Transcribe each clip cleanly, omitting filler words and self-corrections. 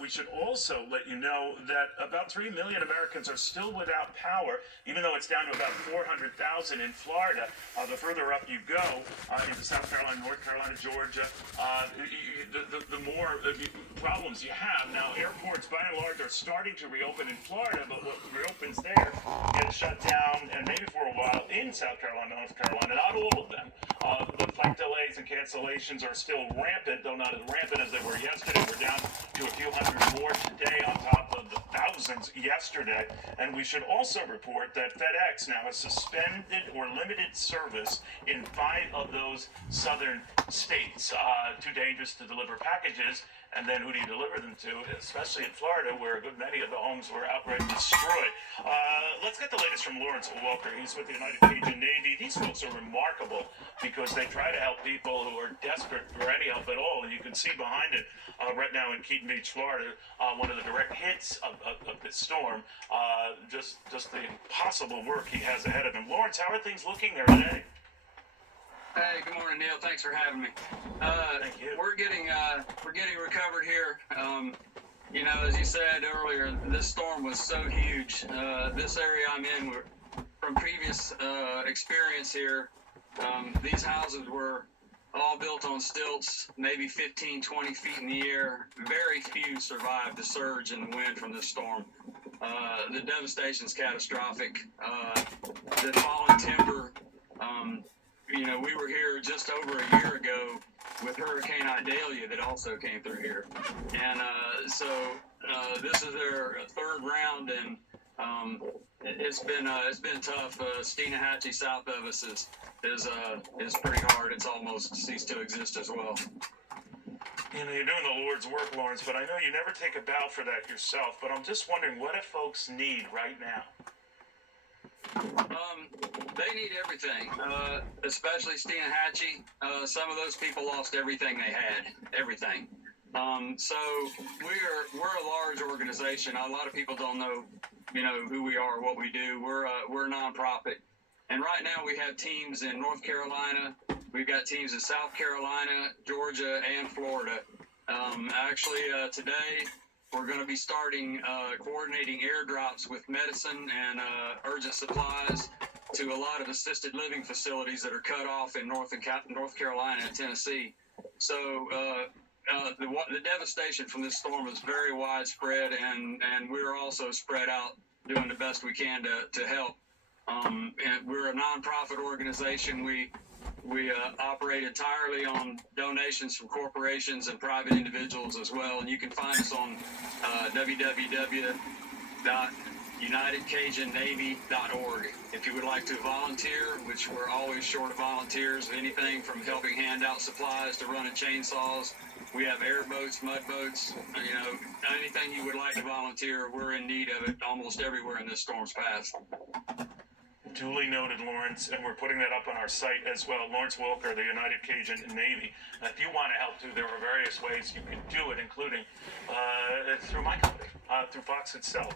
We should also let you know that about 3 million Americans are still without power, even though it's down to about 400,000 in Florida. The further up you go, into South Carolina, North Carolina, Georgia, the more problems you have. Now, airports, by and large, are starting to reopen in Florida, but what reopens there gets shut down, and maybe for a while, in South Carolina, North Carolina. Not all of them. The flight delays and cancellations are still rampant, though not as rampant as they were yesterday. We're down to a few hundred more today on top of the thousands yesterday. And we should also report that FedEx now has suspended or limited service in 5 of those southern states. Too dangerous to deliver packages. And then who do you deliver them to? Especially in Florida, where a good many of the homes were outright destroyed. Let's get the latest from Lawrence Walker. He's with the United Cajun Navy. These folks are remarkable because they try to help people who are desperate for any help at all. And you can see behind it right now in Keaton Beach, Florida, one of the direct hits of this storm. Just the impossible work he has ahead of him. Lawrence, how are things looking there today? Hey, good morning, Neil. Thanks for having me. Thank you. We're getting recovered here. As you said earlier, this storm was so huge. This area I'm in, from previous experience here, these houses were all built on stilts, maybe 15, 20 feet in the air. Very few survived the surge and the wind from this storm. The devastation is catastrophic. The fallen timber. We were here just over a year ago with Hurricane Idalia that also came through here, and so this is their third round, and it's been tough. Steenahatchee south of us is pretty hard. It's almost ceased to exist as well. You're doing the Lord's work, Lawrence, but I know you never take a bow for that yourself. But I'm just wondering, what do folks need right now? They need everything, especially Steenahatchee. Some of those people lost everything they had, everything. So we're a large organization. A lot of people don't know, who we are, what we do. We're a nonprofit, and right now we have teams in North Carolina. We've got teams in South Carolina, Georgia, and Florida. Actually, today, we're going to be starting coordinating airdrops with medicine and urgent supplies to a lot of assisted living facilities that are cut off in North Carolina and Tennessee. So the devastation from this storm is very widespread, and we're also spread out doing the best we can to help. And we're a nonprofit organization. We operate entirely on donations from corporations and private individuals as well. And you can find us on www.unitedcajunnavy.org. If you would like to volunteer, which we're always short of volunteers, anything from helping hand out supplies to running chainsaws. We have airboats, mud boats, anything you would like to volunteer, we're in need of it almost everywhere in this storm's path. Duly noted, Lawrence, and we're putting that up on our site as well. Lawrence Walker, the United Cajun Navy. If you want to help too, there are various ways you can do it, including through my company, through Fox itself.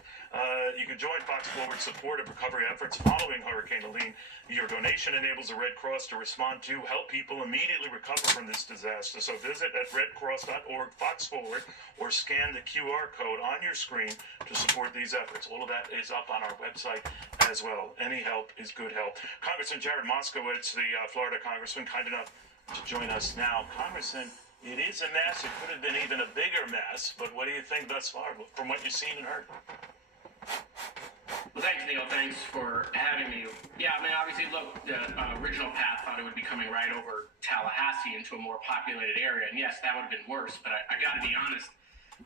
You can join Fox Forward support of recovery efforts following Hurricane Helene. Your donation enables the Red Cross to respond to, help people immediately recover from this disaster. So visit at redcross.org, Fox Forward, or scan the QR code on your screen to support these efforts. All of that is up on our website as well. Any help is good help. Congressman Jared Moskowitz, the Florida congressman, kind enough to join us now. Congressman, it is a mess. It could have been even a bigger mess, but what do you think thus far from what you've seen and heard? Well, thanks, Neil. Thanks for having me. Yeah, obviously, look, the original path thought it would be coming right over Tallahassee into a more populated area, and yes, that would have been worse, but I got to be honest,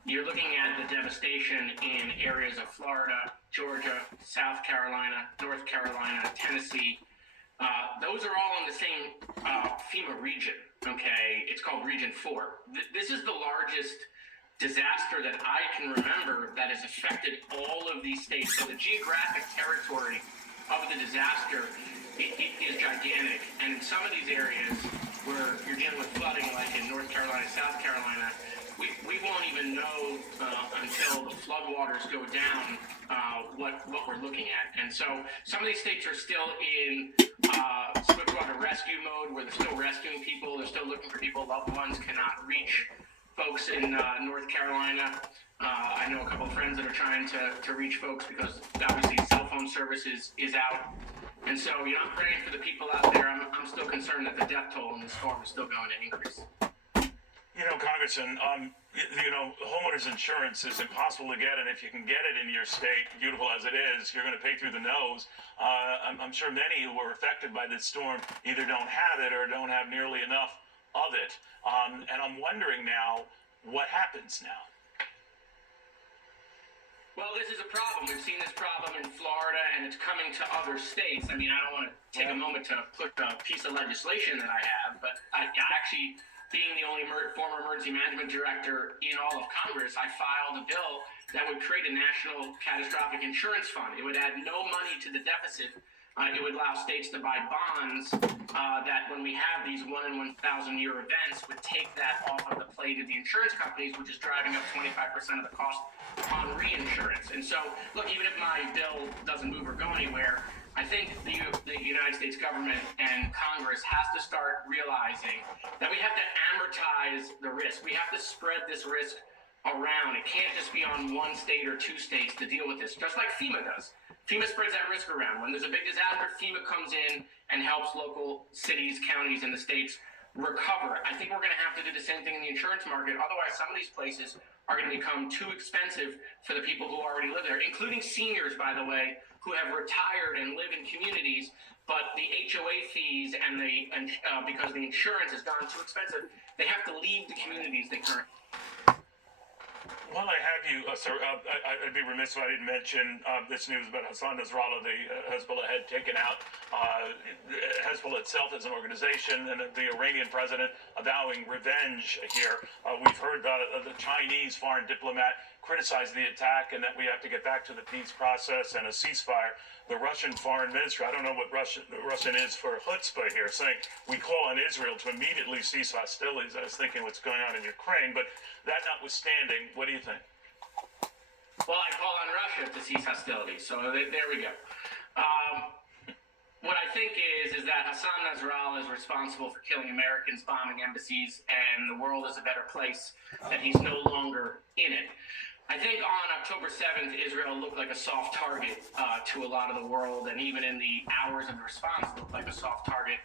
you're looking at the devastation in areas of Florida, Georgia, South Carolina, North Carolina, Tennessee. Those are all in the same FEMA region, okay? It's called Region 4. This is the largest disaster that I can remember that has affected all of these states. So the geographic territory of the disaster it is gigantic. And in some of these areas where you're dealing with flooding, like in North Carolina, South Carolina, we won't even know until the floodwaters go down what we're looking at. And so some of these states are still in swiftwater rescue mode, where they're still rescuing people. They're still looking for people loved ones cannot reach folks in North Carolina. I know a couple of friends that are trying to reach folks because obviously cell phone service is out. And so, I'm praying for the people out there. I'm still concerned that the death toll in the storm is still going to increase. Congressman, homeowners insurance is impossible to get, and if you can get it in your state, beautiful as it is, you're going to pay through the nose. I'm sure many who were affected by this storm either don't have it or don't have nearly enough of it. And I'm wondering now, what happens now? Well, this is a problem. We've seen this problem in Florida, and it's coming to other states. I mean, I don't want to take a moment to put a piece of legislation that I have, but I actually, being the only former emergency management director in all of Congress, I filed a bill that would create a national catastrophic insurance fund. It would add no money to the deficit. It would allow states to buy bonds that when we have these 1 in 1,000 year events would take that off of the plate of the insurance companies, which is driving up 25% of the cost on reinsurance. And so, look, even if my bill doesn't move or go anywhere, I think the United States government and Congress has to start realizing that we have to amortize the risk. We have to spread this risk around. It can't just be on one state or two states to deal with this, just like FEMA does. FEMA spreads that risk around. When there's a big disaster, FEMA comes in and helps local cities, counties, and the states recover. I think we're going to have to do the same thing in the insurance market. Otherwise, some of these places are going to become too expensive for the people who already live there, including seniors, by the way, who have retired and live in communities. But the HOA fees and because the insurance has gone too expensive, they have to leave the communities they currently. While I have you, sir, I'd be remiss if I didn't mention this news about Hassan Nasrallah, the Hezbollah head taken out. Hezbollah itself is an organization, and the Iranian president vowing revenge here. We've heard the Chinese foreign diplomat criticize the attack and that we have to get back to the peace process and a ceasefire. The Russian foreign minister, I don't know what Russian is for chutzpah here, saying we call on Israel to immediately cease hostilities. I was thinking what's going on in Ukraine, but that notwithstanding, what do you think? Well, I call on Russia to cease hostilities, so there we go. What I think is that Hassan Nasrallah is responsible for killing Americans, bombing embassies, and the world is a better place, that he's no longer in it. I think on October 7th, Israel looked like a soft target to a lot of the world, and even in the hours of the response, looked like a soft target.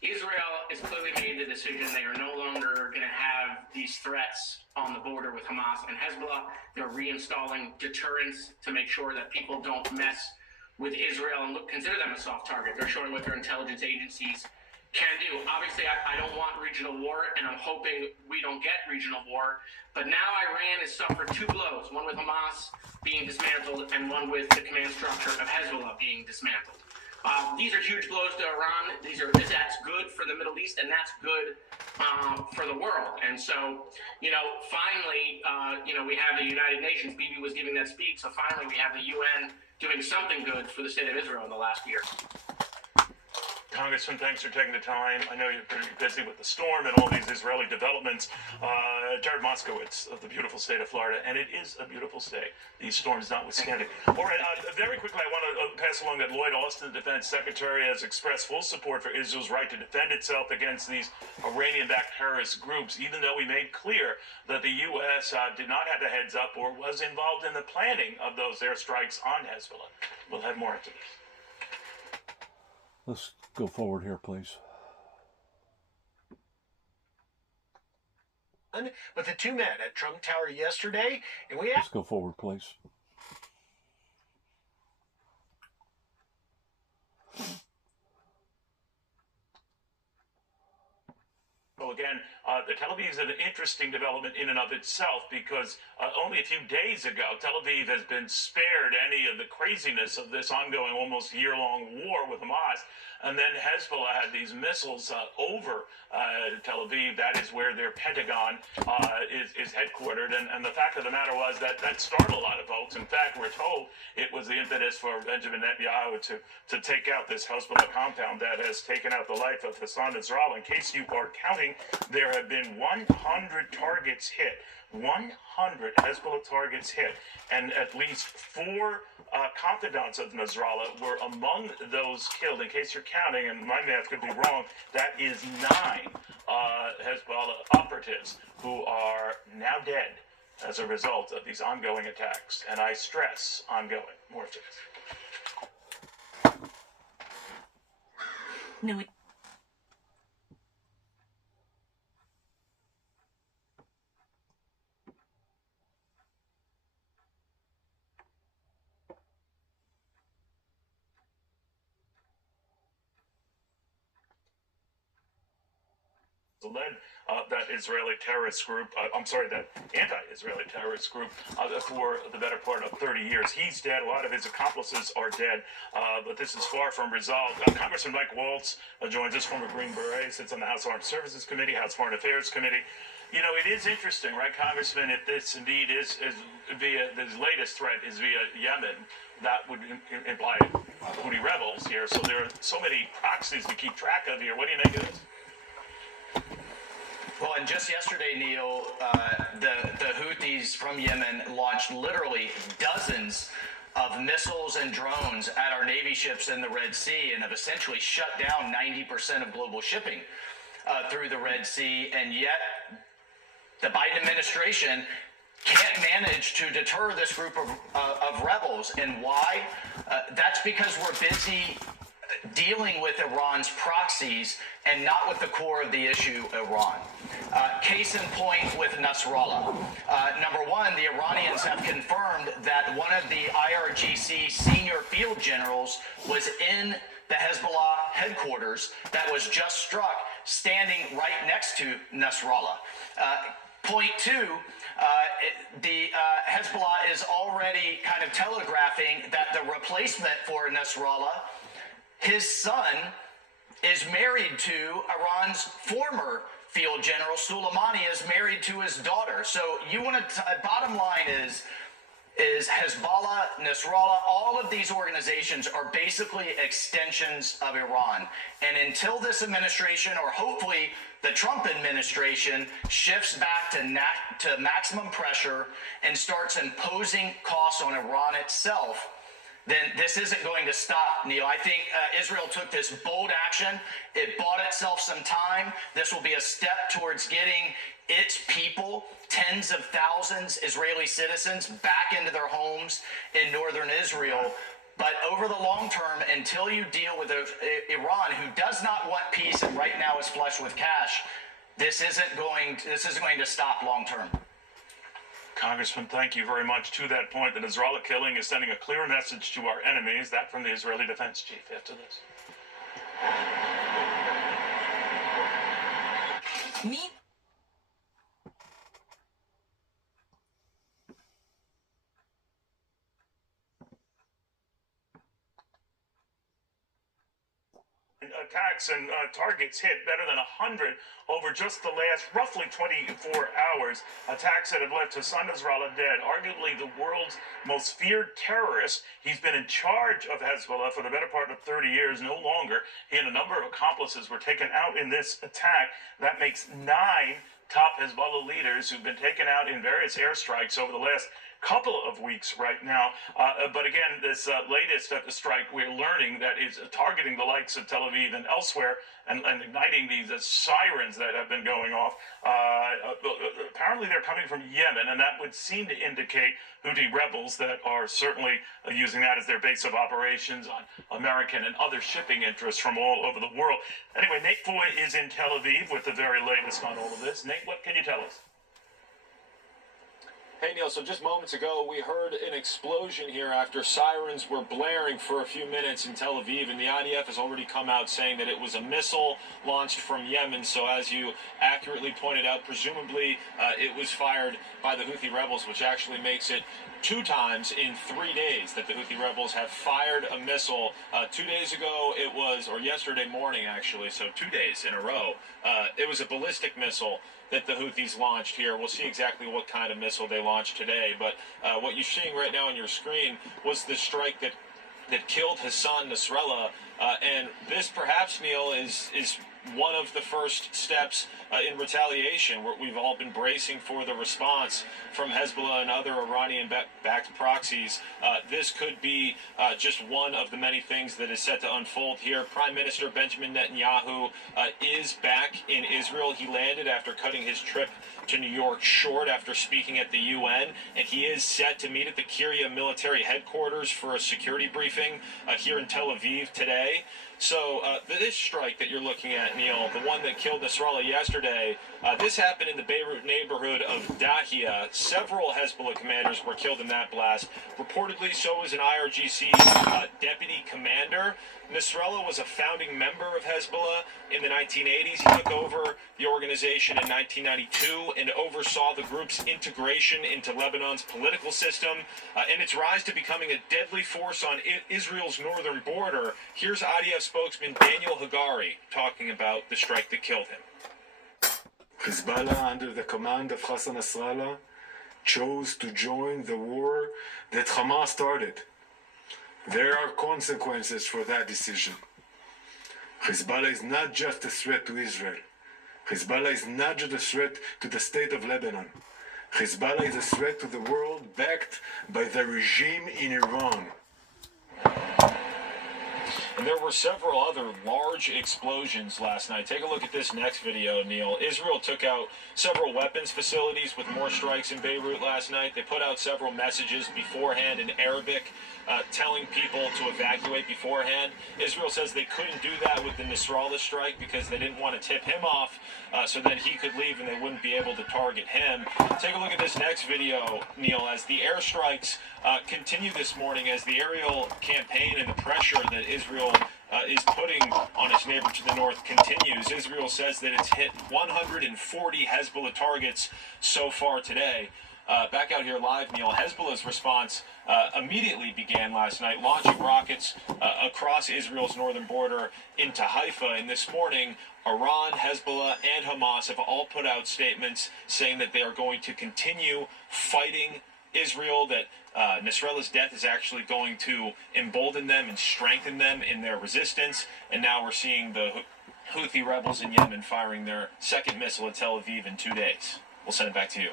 Israel has clearly made the decision they are no longer going to have these threats on the border with Hamas and Hezbollah. They're reinstalling deterrence to make sure that people don't mess with Israel and consider them a soft target. They're showing what their intelligence agencies can do. Obviously, I don't want regional war, and I'm hoping we don't get regional war. But now Iran has suffered two blows, one with Hamas being dismantled and one with the command structure of Hezbollah being dismantled. These are huge blows to Iran. That's good for the Middle East, and that's good for the world. And so, finally, we have the United Nations. Bibi was giving that speech, so finally we have the UN doing something good for the state of Israel in the last year. Congressman, thanks for taking the time. I know you're pretty busy with the storm and all these Israeli developments. Jared Moskowitz of the beautiful state of Florida, and it is a beautiful state, these storms notwithstanding. All right, very quickly, I want to pass along that Lloyd Austin, the defense secretary, has expressed full support for Israel's right to defend itself against these Iranian-backed terrorist groups, even though we made clear that the U.S. Did not have a heads up or was involved in the planning of those airstrikes on Hezbollah. We'll have more into this. Let's go forward here, please. But the two men at Trump Tower yesterday, and we Let's go forward, please. Well, again, the Tel Aviv is an interesting development in and of itself because only a few days ago, Tel Aviv has been spared any of the craziness of this ongoing almost year-long war with Hamas. And then Hezbollah had these missiles over Tel Aviv. That is where their Pentagon is headquartered. And the fact of the matter was that startled a lot of folks. In fact, we're told it was the impetus for Benjamin Netanyahu to take out this Hezbollah compound that has taken out the life of Hassan Nasrallah. In case you are counting saying there have been 100 targets hit. 100 Hezbollah targets hit, and at least 4 confidants of Nasrallah were among those killed. In case you're counting, and my math could be wrong, that is 9 Hezbollah operatives who are now dead as a result of these ongoing attacks. And I stress ongoing. More of this. No. Led that Israeli terrorist group, that anti-Israeli terrorist group for the better part of 30 years. He's dead. A lot of his accomplices are dead, but this is far from resolved. Congressman Mike Waltz joins us, former Green Beret, sits on the House Armed Services Committee, House Foreign Affairs Committee. You know, it is interesting, right, Congressman, if this indeed is via, this latest threat is via Yemen, that would imply Houthi rebels here. So there are so many proxies to keep track of here. What do you make of this? Well, and just yesterday, Neil, the Houthis from Yemen launched literally dozens of missiles and drones at our Navy ships in the Red Sea and have essentially shut down 90% of global shipping through the Red Sea. And yet the Biden administration can't manage to deter this group of rebels. And why? That's because we're busy dealing with Iran's proxies and not with the core of the issue, Iran. Case in point with Nasrallah. Number one, the Iranians have confirmed that one of the IRGC senior field generals was in the Hezbollah headquarters that was just struck, standing right next to Nasrallah. Point two, the Hezbollah is already kind of telegraphing that the replacement for Nasrallah, his son, is married to Iran's former field general. Soleimani is married to his daughter. So you want to, bottom line is Hezbollah, Nasrallah, all of these organizations are basically extensions of Iran. And until this administration, or hopefully the Trump administration, shifts back to maximum pressure and starts imposing costs on Iran itself, then this isn't going to stop, Neil. I think Israel took this bold action. It bought itself some time. This will be a step towards getting its people, tens of thousands, Israeli citizens, back into their homes in northern Israel. But over the long term, until you deal with Iran, who does not want peace and right now is flush with cash, this isn't going to stop long term. Congressman, thank you very much. To that point, the Nasrallah killing is sending a clear message to our enemies. That from the Israeli Defense Chief after this. Me? Attacks and targets hit, better than 100 over just the last roughly 24 hours. Attacks that have led to Hassan Nasrallah dead, arguably the world's most feared terrorist. He's been in charge of Hezbollah for the better part of 30 years, no longer. He and a number of accomplices were taken out in this attack. That makes 9 top Hezbollah leaders who've been taken out in various airstrikes over the last couple of weeks right now. But again, this latest strike, we're learning that is targeting the likes of Tel Aviv and elsewhere and igniting these sirens that have been going off. Apparently they're coming from Yemen, and that would seem to indicate Houthi rebels that are certainly using that as their base of operations on American and other shipping interests from all over the world. Anyway, Nate Foy is in Tel Aviv with the very latest on all of this. Nate, what can you tell us? Hey Neil, so just moments ago we heard an explosion here after sirens were blaring for a few minutes in Tel Aviv, and the IDF has already come out saying that it was a missile launched from Yemen. So as you accurately pointed out, presumably it was fired by the Houthi rebels, which actually makes it 2 times in 3 days that the Houthi rebels have fired a missile. 2 days ago it was, or yesterday morning actually, so 2 days in a row, it was a ballistic missile that the Houthis launched here. We'll see exactly what kind of missile they launched today, but what you're seeing right now on your screen was the strike that killed Hassan Nasrallah, and this perhaps, Neil, is one of the first steps in retaliation. We've all been bracing for the response from Hezbollah and other Iranian-backed proxies. This could be just one of the many things that is set to unfold here. Prime Minister Benjamin Netanyahu is back in Israel. He landed after cutting his trip to New York short after speaking at the UN, and he is set to meet at the Kiryat military headquarters for a security briefing here in Tel Aviv today. So this strike that you're looking at, Neil, the one that killed Nasrallah yesterday, this happened in the Beirut neighborhood of Dahia. Several Hezbollah commanders were killed in that blast. Reportedly, so was an IRGC deputy commander. Nasrallah was a founding member of Hezbollah in the 1980s. He took over the organization in 1992 and oversaw the group's integration into Lebanon's political system and its rise to becoming a deadly force on Israel's northern border. Here's IDF spokesman Daniel Hagari talking about the strike that killed him. Hezbollah, under the command of Hassan Nasrallah, chose to join the war that Hamas started. There are consequences for that decision. Hezbollah is not just a threat to Israel. Hezbollah is not just a threat to the state of Lebanon. Hezbollah is a threat to the world backed by the regime in Iran. And there were several other large explosions last night. Take a look at this next video, Neil. Israel took out several weapons facilities with more strikes in Beirut last night. They put out several messages beforehand in Arabic telling people to evacuate beforehand. Israel says they couldn't do that with the Nasrallah strike because they didn't want to tip him off so that he could leave and they wouldn't be able to target him. Take a look at this next video, Neil, as the airstrikes continue this morning, as the aerial campaign and the pressure that Israel is putting on its neighbor to the north continues. Israel says that it's hit 140 Hezbollah targets so far today. Back out here live, Neil, Hezbollah's response immediately began last night, launching rockets across Israel's northern border into Haifa. And this morning, Iran, Hezbollah, and Hamas have all put out statements saying that they are going to continue fighting Israel, that Nasrallah's death is actually going to embolden them and strengthen them in their resistance. And now we're seeing the Houthi rebels in Yemen firing their second missile at Tel Aviv in 2 days. We'll send it back to you.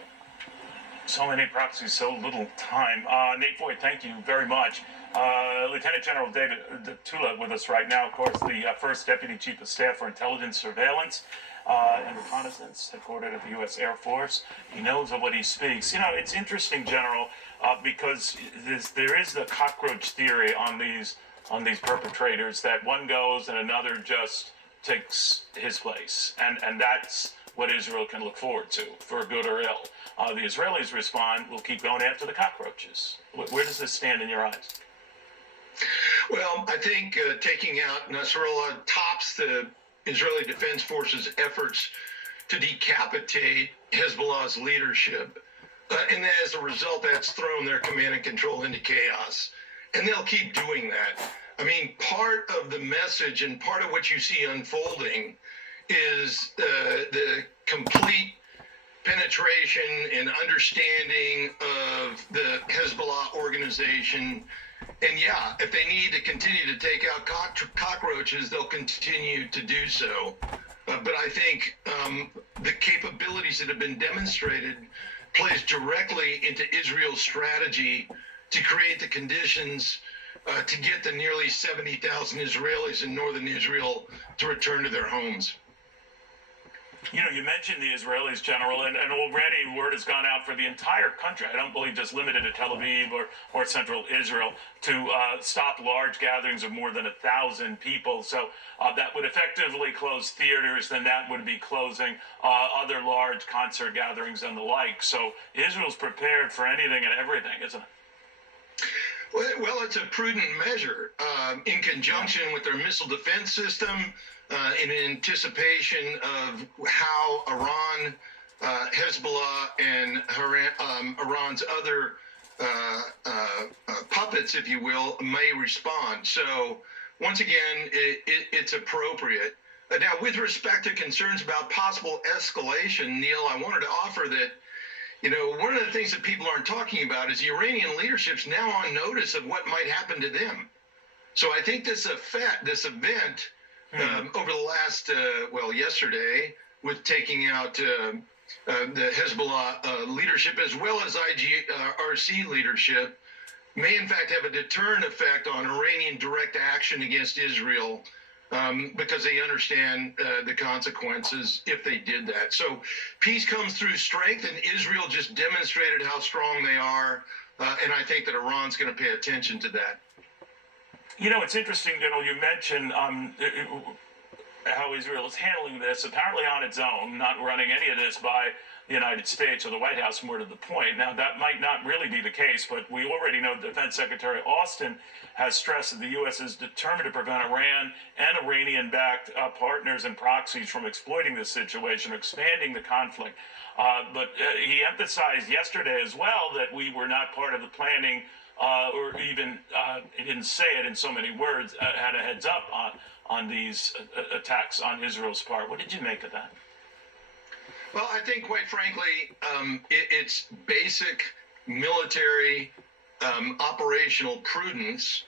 So many proxies, so little time. Nate Voigt, thank you very much. Lieutenant General David Tula with us right now, of course, the first Deputy Chief of Staff for Intelligence Surveillance and Reconnaissance, headquartered at the U.S. Air Force. He knows of what he speaks. You know, it's interesting, General, because there is the cockroach theory on these perpetrators, that one goes and another just takes his place. And that's what Israel can look forward to, for good or ill. The Israelis respond, we'll keep going after the cockroaches. Where does this stand in your eyes? Well, I think taking out Nasrallah tops the Israeli Defense Forces' efforts to decapitate Hezbollah's leadership. And as a result, that's thrown their command and control into chaos. And they'll keep doing that. I mean, part of the message and part of what you see unfolding is the complete penetration and understanding of the Hezbollah organization. And yeah, if they need to continue to take out cockroaches, they'll continue to do so. But I think the capabilities that have been demonstrated plays directly into Israel's strategy to create the conditions to get the nearly 70,000 Israelis in northern Israel to return to their homes. You know, you mentioned the Israelis, General, and already word has gone out for the entire country. I don't believe just limited to Tel Aviv or central Israel, to stop large gatherings of more than 1,000 people. So that would effectively close theaters, then that would be closing other large concert gatherings and the like. So Israel's prepared for anything and everything, isn't it? Well, it's a prudent measure in conjunction with their missile defense system, in anticipation of how Iran, Hezbollah, and Iran's other puppets, if you will, may respond. So, once again, it's appropriate. Now, with respect to concerns about possible escalation, Neil, I wanted to offer that, you know, one of the things that people aren't talking about is the Iranian leadership's now on notice of what might happen to them. So I think this event over the last, yesterday, with taking out the Hezbollah leadership as well as IGRC leadership, may in fact have a deterrent effect on Iranian direct action against Israel, because they understand the consequences if they did that. So peace comes through strength, and Israel just demonstrated how strong they are, and I think that Iran's going to pay attention to that. You know, it's interesting, General, you mentioned how Israel is handling this, apparently on its own, not running any of this by the United States or the White House, more to the point. Now, that might not really be the case, but we already know Defense Secretary Austin has stressed that the U.S. is determined to prevent Iran and Iranian-backed partners and proxies from exploiting this situation, expanding the conflict. But he emphasized yesterday as well that we were not part of the planning, or even, he didn't say it in so many words, had a heads up on these attacks on Israel's part. What did you make of that? Well, I think, quite frankly, it's basic military operational prudence.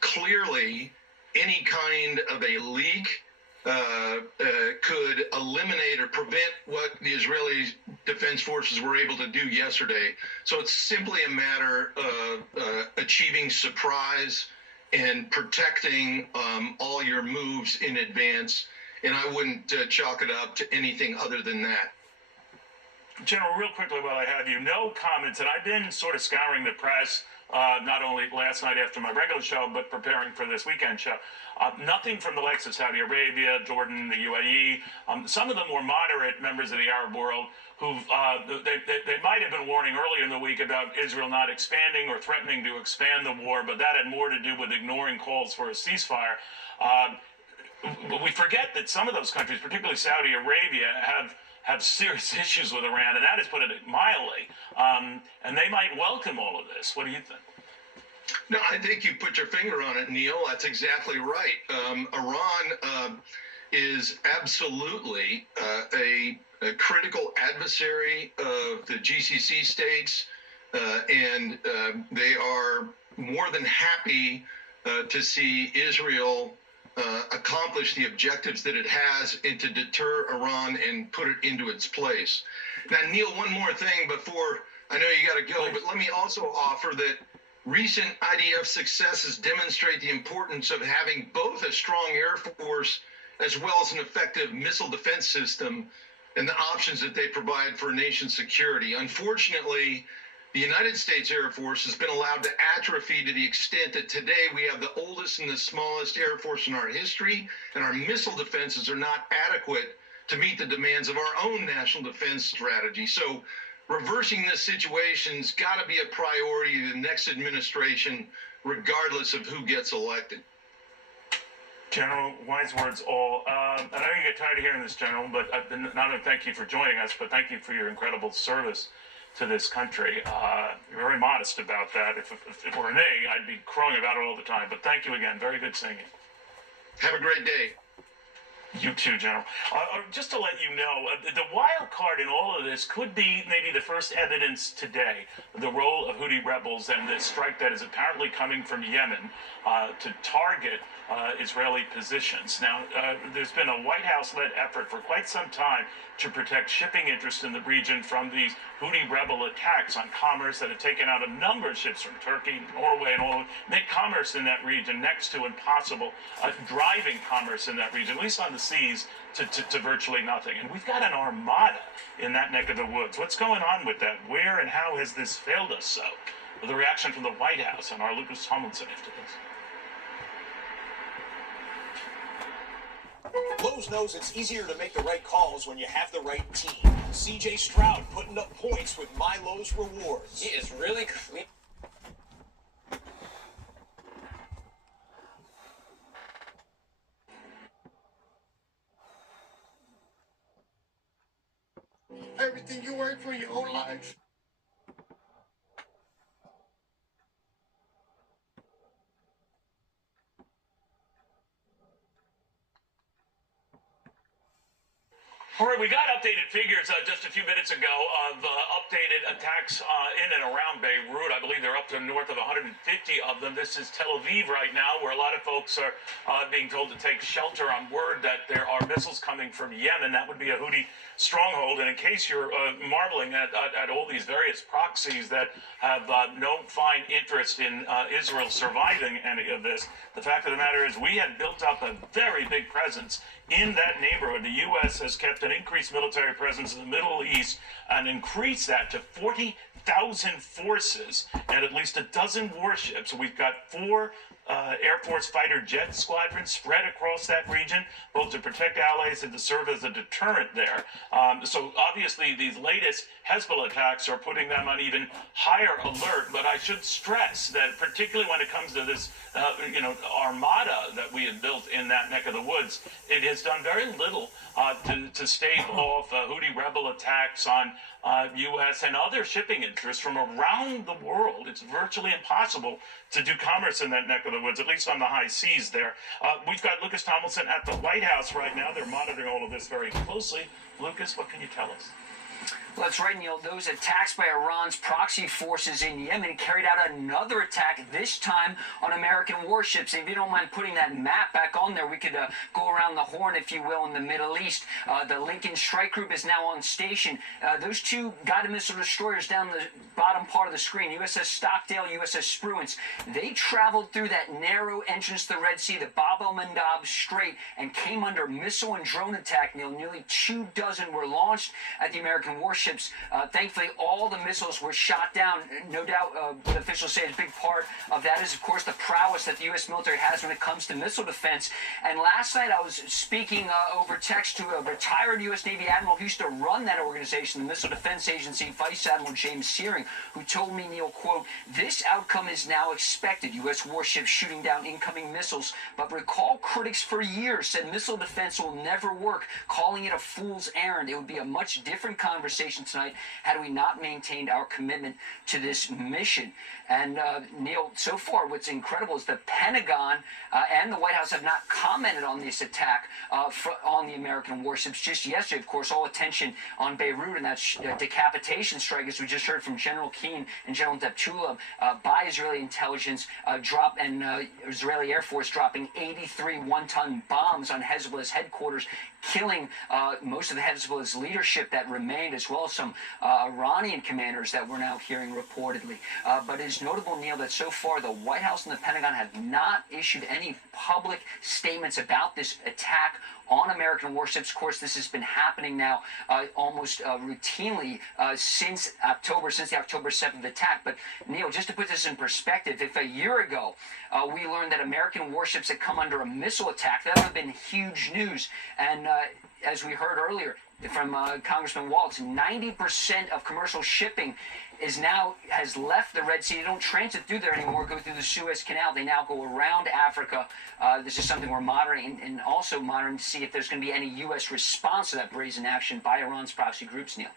Clearly, any kind of a leak could eliminate or prevent what the Israeli Defense Forces were able to do yesterday. So it's simply a matter of achieving surprise and protecting all your moves in advance. And I wouldn't chalk it up to anything other than that. General, real quickly while I have you, no comments, and I've been sort of scouring the press, not only last night after my regular show, but preparing for this weekend show. Nothing from the likes of Saudi Arabia, Jordan, the UAE, some of the more moderate members of the Arab world who've, they might have been warning earlier in the week about Israel not expanding or threatening to expand the war, but that had more to do with ignoring calls for a ceasefire. But we forget that some of those countries, particularly Saudi Arabia, have serious issues with Iran, and that is put it mildly. And they might welcome all of this. What do you think? No, I think you put your finger on it, Neil. That's exactly right. Iran is absolutely a critical adversary of the GCC states, and they are more than happy to see Israel accomplish the objectives that it has and to deter Iran and put it into its place. Now, Neil, one more thing before I know you got to go, but let me also offer that recent IDF successes demonstrate the importance of having both a strong Air Force as well as an effective missile defense system and the options that they provide for nation security. Unfortunately, the United States Air Force has been allowed to atrophy to the extent that today we have the oldest and the smallest Air Force in our history, and our missile defenses are not adequate to meet the demands of our own national defense strategy. So reversing this situation's got to be a priority of the next administration, regardless of who gets elected. General, wise words all. I know you get tired of hearing this, General, but not only thank you for joining us, but thank you for your incredible service to this country. You're very modest about that. If it were me, I'd be crowing about it all the time. But thank you again. Very good singing. Have a great day. You too, General. Just to let you know, the wild card in all of this could be maybe the first evidence today, the role of Houthi rebels and the strike that is apparently coming from Yemen to target Israeli positions. Now, there's been a White House-led effort for quite some time to protect shipping interests in the region from these Houthi rebel attacks on commerce that have taken out a number of ships from Turkey, Norway, and all, make commerce in that region next to impossible, driving commerce in that region, at least on the seas, to virtually nothing. And we've got an armada in that neck of the woods. What's going on with that? Where and how has this failed us so? The reaction from the White House and our Lucas Tomlinson after this. Lowe's knows it's easier to make the right calls when you have the right team. CJ Stroud putting up points with My Lowe's Rewards. He is really clean. Everything you work for your whole life. All right, we got updated figures just a few minutes ago of updated attacks in and around Beirut. I believe they're up to north of 150 of them. This is Tel Aviv right now, where a lot of folks are being told to take shelter on word that there are missiles coming from Yemen. That would be a Houthi stronghold. And in case you're marveling at all these various proxies that have no fine interest in Israel surviving any of this, the fact of the matter is we had built up a very big presence in that neighborhood. The U.S. has kept an increased military presence in the Middle East and increased that to 40,000 forces and at least a dozen warships. We've got 4 Air Force fighter jet squadrons spread across that region, both to protect allies and to serve as a deterrent there. So obviously these latest Hezbollah attacks are putting them on even higher alert, but I should stress that particularly when it comes to this armada that we had built in that neck of the woods, it has done very little to stave off Houthi rebel attacks on U.S. and other shipping interests from around the world. It's virtually impossible to do commerce in that neck of the woods, at least on the high seas there. We've got Lucas Tomlinson at the White House right now. They're monitoring all of this very closely. Lucas, what can you tell us? Well, that's right, Neil. Those attacks by Iran's proxy forces in Yemen carried out another attack, this time on American warships. And if you don't mind putting that map back on there, we could go around the horn, if you will, in the Middle East. The Lincoln Strike Group is now on station. Those 2 guided missile destroyers down the bottom part of the screen, USS Stockdale, USS Spruance, they traveled through that narrow entrance to the Red Sea, the Bab el-Mandab Strait, and came under missile and drone attack, Neil. Nearly 24 were launched at the American warships. Thankfully, all the missiles were shot down. No doubt, what officials say is a big part of that is, of course, the prowess that the U.S. military has when it comes to missile defense. And last night, I was speaking over text to a retired U.S. Navy admiral who used to run that organization, the Missile Defense Agency, Vice Admiral James Searing, who told me, Neil, quote, "This outcome is now expected, U.S. warships shooting down incoming missiles. But recall critics for years said missile defense will never work, calling it a fool's errand. It would be a much different conversation tonight had we not maintained our commitment to this mission." And Neil, so far what's incredible is the Pentagon and the White House have not commented on this attack on the American warships. Just yesterday, of course, all attention on Beirut and that decapitation strike, as we just heard from General Keane and General Deptula, by Israeli intelligence, Israeli Air Force dropping 83 one-ton bombs on Hezbollah's headquarters, killing most of the Hezbollah's leadership that remained, as well as some Iranian commanders that we're now hearing reportedly. But it is notable, Neil, that so far the White House and the Pentagon have not issued any public statements about this attack on American warships. Of course, this has been happening now almost routinely since the October 7th attack. But Neil, just to put this in perspective, if a year ago we learned that American warships had come under a missile attack, that would have been huge news. And as we heard earlier from Congressman Waltz, 90% of commercial shipping has left the Red Sea. They don't transit through there anymore, go through the Suez Canal. They now go around Africa. This is something we're monitoring and also monitoring to see if there's going to be any U.S. response to that brazen action by Iran's proxy groups, Neil.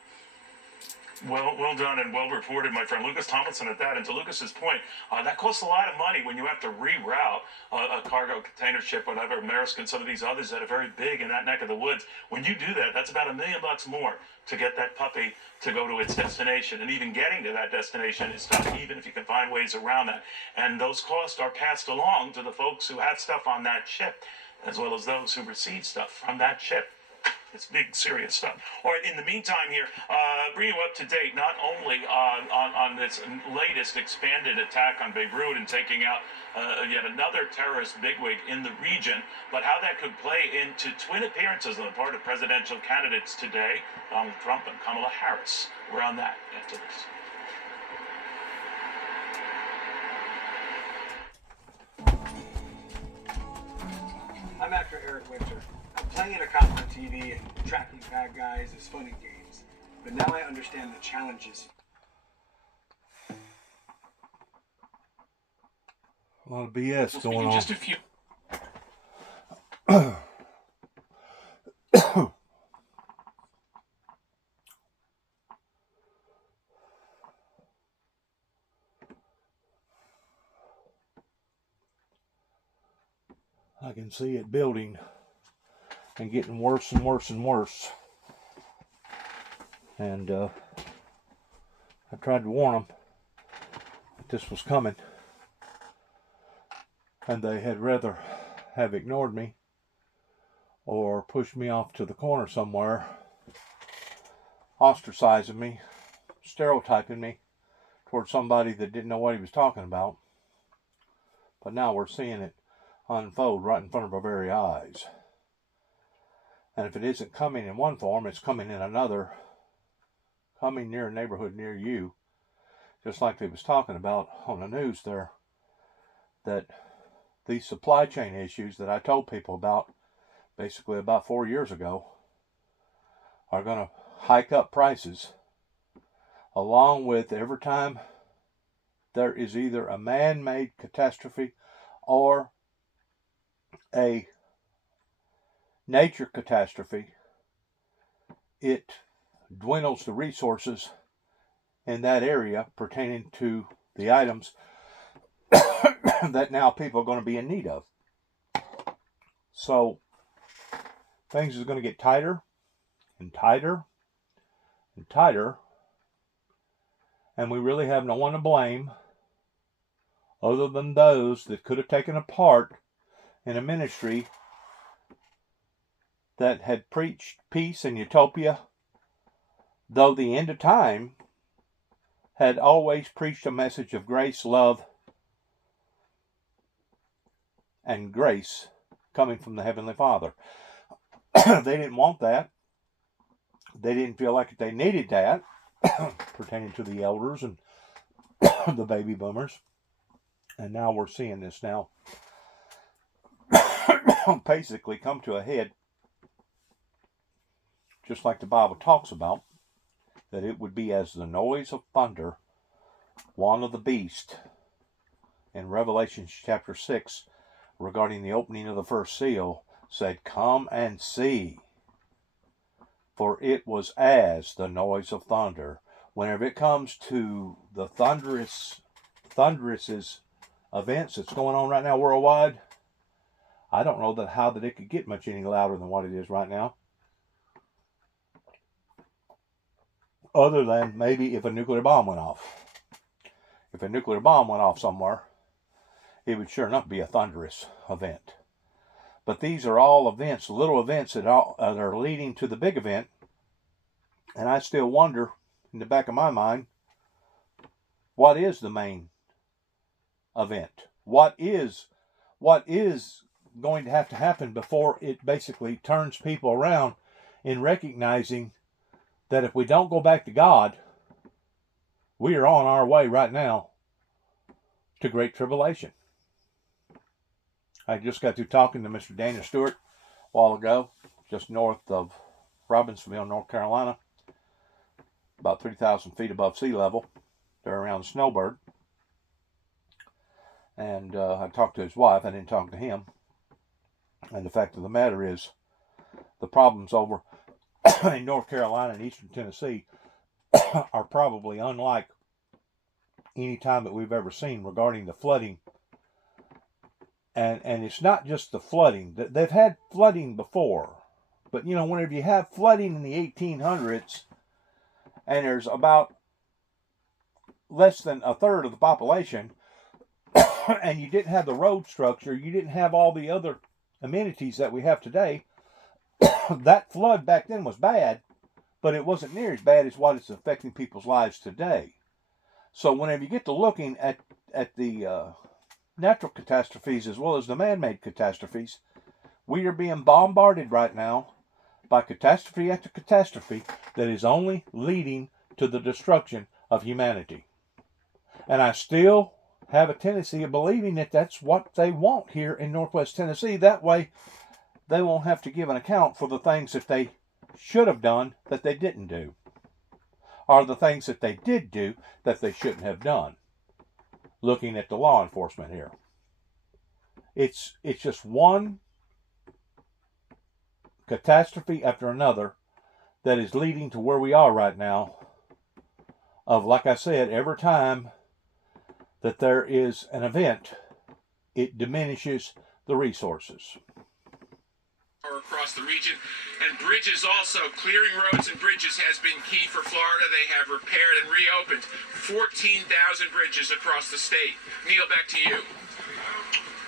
Well done and well reported, my friend Lucas Tomlinson at that. And to Lucas's point, that costs a lot of money when you have to reroute a cargo container ship, whatever, Maersk and some of these others that are very big in that neck of the woods. When you do that, that's about $1 million more to get that puppy to go to its destination. And even getting to that destination is tough, even if you can find ways around that. And those costs are passed along to the folks who have stuff on that ship, as well as those who receive stuff from that ship. It's big, serious stuff. All right, in the meantime here, bring you up to date, not only on this latest expanded attack on Beirut and taking out yet another terrorist bigwig in the region, but how that could play into twin appearances on the part of presidential candidates today, Donald Trump and Kamala Harris. We're on that after this. I'm actor Eric Winter. Playing at a cop on TV and tracking bad guys is fun and games, but now I understand the challenges. A lot of BS going on. Just a few. I can see it building and getting worse and worse and worse. And I tried to warn them that this was coming. And they had rather have ignored me or pushed me off to the corner somewhere, ostracizing me, stereotyping me towards somebody that didn't know what he was talking about. But now we're seeing it unfold right in front of our very eyes. And if it isn't coming in one form, it's coming in another, coming near a neighborhood near you. Just like they was talking about on the news there, that these supply chain issues that I told people about basically about 4 years ago are going to hike up prices, along with every time there is either a man-made catastrophe or a nature catastrophe, it dwindles the resources in that area pertaining to the items that now people are going to be in need of. So things are going to get tighter and tighter and tighter, and we really have no one to blame other than those that could have taken a part in a ministry that had preached peace and utopia, though the end of time had always preached a message of grace, love, and grace coming from the Heavenly Father. They didn't want that. They didn't feel like they needed that, pertaining to the elders and the baby boomers. And now we're seeing this now basically come to a head, just like the Bible talks about, that it would be as the noise of thunder, one of the beast in Revelation chapter 6, regarding the opening of the first seal, said, "Come and see." For it was as the noise of thunder. Whenever it comes to the thunderous events that's going on right now worldwide, I don't know how that it could get much any louder than what it is right now. Other than maybe if a nuclear bomb went off. If a nuclear bomb went off somewhere, it would sure enough be a thunderous event. But these are all events, little events that are leading to the big event. And I still wonder, in the back of my mind, what is the main event? What is going to have to happen before it basically turns people around in recognizing that if we don't go back to God, we are on our way right now to Great Tribulation. I just got through talking to Mr. Daniel Stewart a while ago, just north of Robbinsville, North Carolina, about 3,000 feet above sea level. They're around the Snowbird. And I talked to his wife. I didn't talk to him. And the fact of the matter is, the problems over in North Carolina and Eastern Tennessee are probably unlike any time that we've ever seen regarding the flooding. And it's not just the flooding. They've had flooding before. But, you know, whenever you have flooding in the 1800s, and there's about less than a third of the population, and you didn't have the road structure, you didn't have all the other amenities that we have today, that flood back then was bad, but it wasn't near as bad as what is affecting people's lives today. So whenever you get to looking at the natural catastrophes as well as the man-made catastrophes, we are being bombarded right now by catastrophe after catastrophe that is only leading to the destruction of humanity. And I still have a tendency of believing that that's what they want here in Northwest Tennessee. That way they won't have to give an account for the things that they should have done that they didn't do, or the things that they did do that they shouldn't have done. Looking at the law enforcement here, it's just one catastrophe after another that is leading to where we are right now, of, like I said, every time that there is an event, it diminishes the resources. Across the region, And bridges also. Clearing roads and bridges has been key for Florida. They have repaired and reopened 14,000 bridges across the state. Neil, back to you.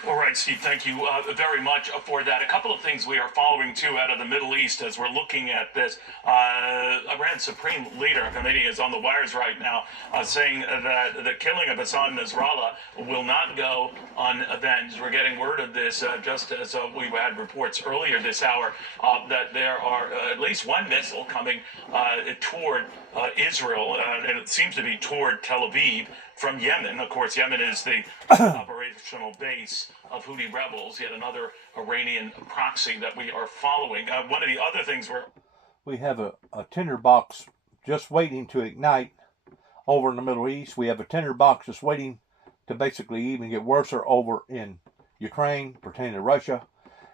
All right, Steve, thank you very much for that. A couple of things we are following, too, out of the Middle East as we're looking at this. Iran's Supreme Leader, Khamenei, is on the wires right now saying that the killing of Hassan Nasrallah will not go unavenged. We're getting word of this just as we had reports earlier this hour that there are at least one missile coming toward Israel, and it seems to be toward Tel Aviv from Yemen. Of course, Yemen is the operational base of Houthi rebels, yet another Iranian proxy that we are following. One of the other things we have a tinderbox just waiting to ignite over in the Middle East. We have a tinderbox just waiting to basically even get worse over in Ukraine, pertaining to Russia.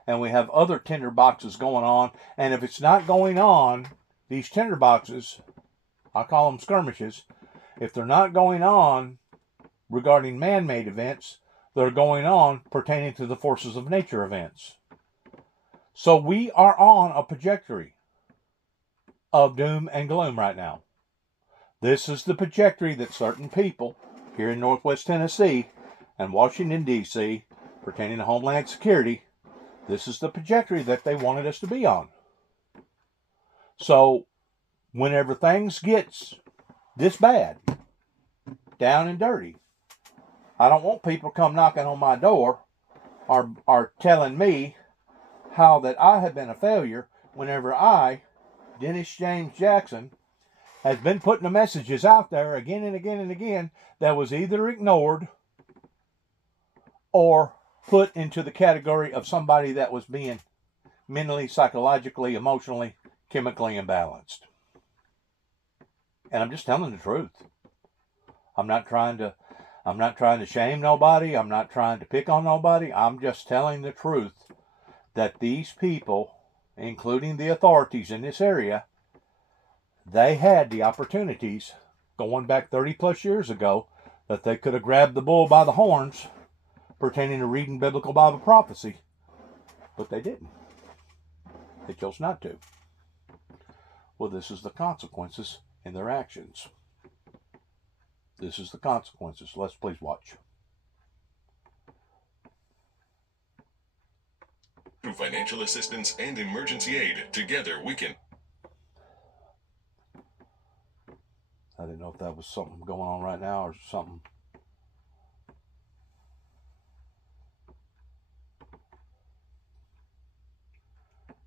And we have other tinderboxes going on. And if it's not going on, these tinderboxes, I call them skirmishes, if they're not going on regarding man-made events, they're going on pertaining to the forces of nature events. So we are on a trajectory of doom and gloom right now. This is the trajectory that certain people here in Northwest Tennessee and Washington, D.C., pertaining to Homeland Security, this is the trajectory that they wanted us to be on. So whenever things gets this bad, down and dirty, I don't want people to come knocking on my door or telling me how that I have been a failure whenever I, Dennis James Jackson, has been putting the messages out there again and again and again that was either ignored or put into the category of somebody that was being mentally, psychologically, emotionally, chemically imbalanced. And I'm just telling the truth. I'm not trying to shame nobody. I'm not trying to pick on nobody. I'm just telling the truth that these people, including the authorities in this area, they had the opportunities going back 30 plus years ago that they could have grabbed the bull by the horns pertaining to reading biblical Bible prophecy, but they didn't. They chose not to. Well, this is the consequences in their actions. This is the consequences. Let's please watch. Through financial assistance and emergency aid, together we can. I didn't know if that was something going on right now or something.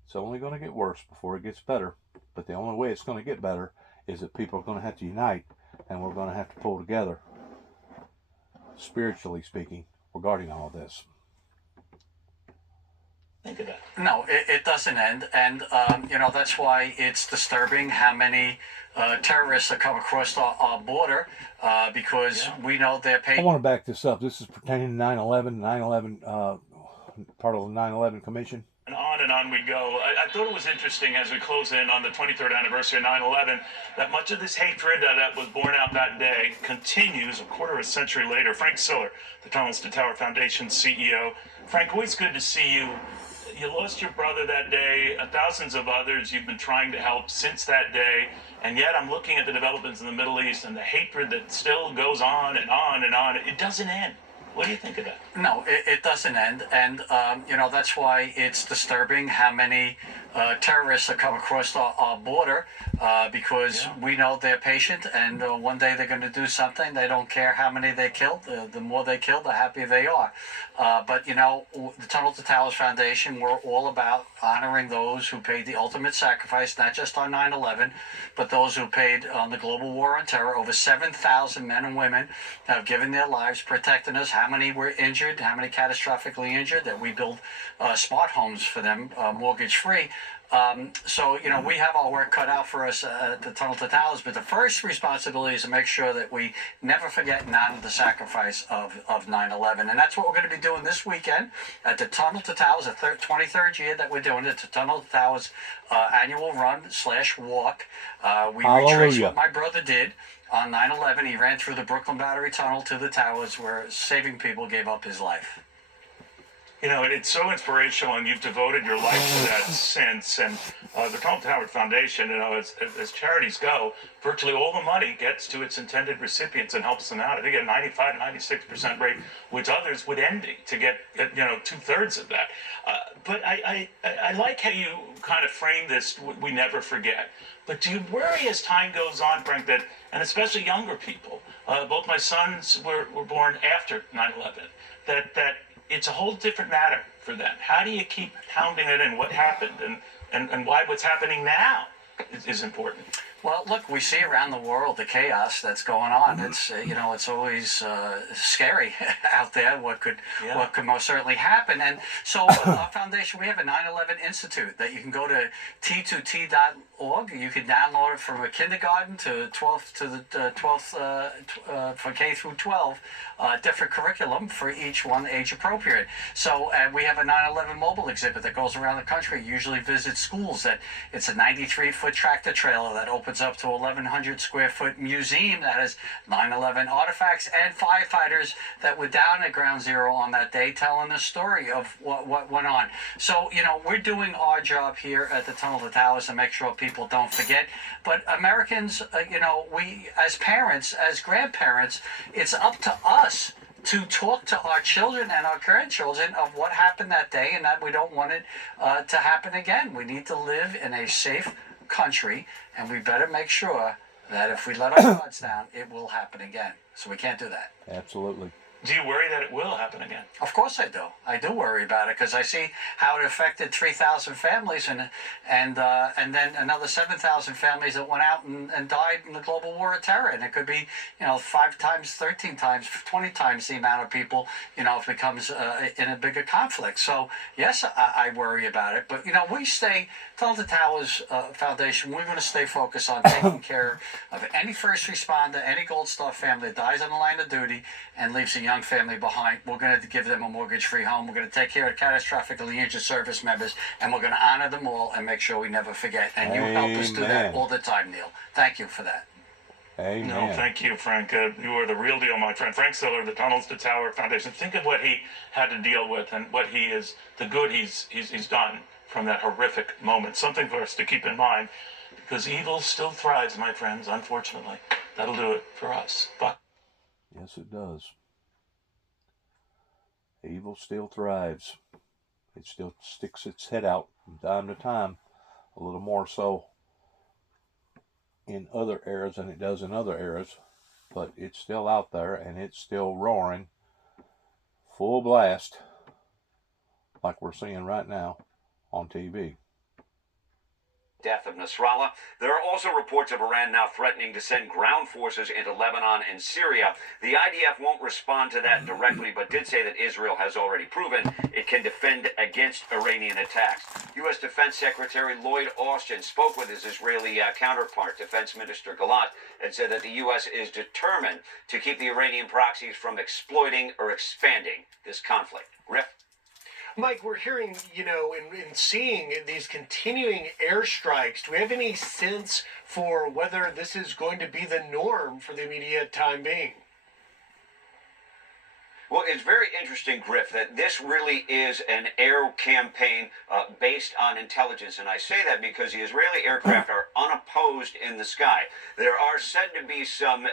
It's only going to get worse before it gets better. But the only way it's going to get better is that people are going to have to unite, and we're going to have to pull together, spiritually speaking, regarding all this. think of that. No, it doesn't end. And, that's why it's disturbing how many terrorists have come across our border because we know they're paid. I want to back this up. This is pertaining to 9/11, part of the 9/11 Commission. And on we go. I thought it was interesting as we close in on the 23rd anniversary of 9/11 that much of this hatred that was born out that day continues a quarter of a century later. Frank Siller, the Tunnels to Tower Foundation CEO. Frank, always good to see you. You lost your brother that day, thousands of others you've been trying to help since that day, and yet I'm looking at the developments in the Middle East and the hatred that still goes on and on and on. It doesn't end. What do you think of that? No, it doesn't end. And, that's why it's disturbing how many terrorists have come across our border because we know they're patient and one day they're going to do something. They don't care how many they killed. The more they kill, the happier they are. But, the Tunnel to Towers Foundation, we're all about honoring those who paid the ultimate sacrifice, not just on 9/11, but those who paid on the global war on terror. Over 7,000 men and women have given their lives protecting us. How many were injured? How many catastrophically injured? That we build smart homes for them, mortgage-free. So, we have our work cut out for us at the Tunnel to Towers, but the first responsibility is to make sure that we never forget and honor the sacrifice of 9/11. And that's what we're going to be doing this weekend at the Tunnel to Towers, the 23rd year that we're doing it, the Tunnel to Towers annual run/walk. We retrace what my brother did on 9/11. He ran through the Brooklyn Battery Tunnel to the towers where saving people gave up his life. You know, it's so inspirational, and you've devoted your life to that since. And the Trump Tower Foundation, you know, as charities go, virtually all the money gets to its intended recipients and helps them out. I think at 95 to 96% rate, which others would envy to get, you know, 2/3 of that. But I like how you kind of frame this. We never forget. But do you worry as time goes on, Frank, that, and especially younger people, both my sons were born after 9/11, that it's a whole different matter for them. How do you keep pounding it in what happened and why what's happening now is important? Well, look, we see around the world the chaos that's going on. It's you know, it's always scary out there. What could most certainly happen? And so, our foundation, we have a 9/11 Institute that you can go to t2t.org. You can download it from a kindergarten to 12th to the 12th for K through 12. Different curriculum for each one, age appropriate. So we have a 9/11 mobile exhibit that goes around the country. Usually visits schools. It's a 93-foot tractor trailer that opens up to 1,100 square foot museum that has 9/11 artifacts and firefighters that were down at Ground Zero on that day, telling the story of what went on. So you know, we're doing our job here at the Tunnel to Towers to make sure people don't forget. But Americans, you know, we as parents, as grandparents, it's up to us to talk to our children and our grandchildren of what happened that day, and that we don't want it to happen again. We need to live in a safe country, and we better make sure that if we let our guards down, it will happen again. So we can't do that. Absolutely. Do you worry that it will happen again? Of course I do. I do worry about it because I see how it affected 3,000 families and then another 7,000 families that went out and died in the global war of terror. And it could be, you know, 5 times, 13 times, 20 times the amount of people, you know, if it becomes in a bigger conflict. So, yes, I worry about it. But, you know, we stay, Tunnel to Towers Foundation, we're going to stay focused on taking care of any first responder, any Gold Star family that dies on the line of duty and leaves a young family behind. We're going to give them a mortgage-free home. We're going to take care of catastrophically injured service members, and we're going to honor them all and make sure we never forget. And you help us do that all the time, Neil. Thank you for that. Amen. No, thank you, Frank. You are the real deal, my friend. Frank Siller, the Tunnels to Tower Foundation. Think of what he had to deal with and what he is, the good he's done from that horrific moment. Something for us to keep in mind, because evil still thrives, my friends, unfortunately. That'll do it for us. But yes, it does. Evil still thrives. It still sticks its head out from time to time, a little more so in other eras than it does in other eras, but it's still out there and it's still roaring full blast like we're seeing right now on TV. Death of Nasrallah. There are also reports of Iran now threatening to send ground forces into Lebanon and Syria. The IDF won't respond to that directly, but did say that Israel has already proven it can defend against Iranian attacks. U.S. Defense Secretary Lloyd Austin spoke with his Israeli counterpart, Defense Minister Galant, and said that the U.S. is determined to keep the Iranian proxies from exploiting or expanding this conflict. Griff? Mike, we're hearing, you know, and seeing these continuing airstrikes. Do we have any sense for whether this is going to be the norm for the immediate time being? Well, it's very interesting, Griff, that this really is an air campaign based on intelligence. And I say that because the Israeli aircraft are unopposed in the sky. There are said to be some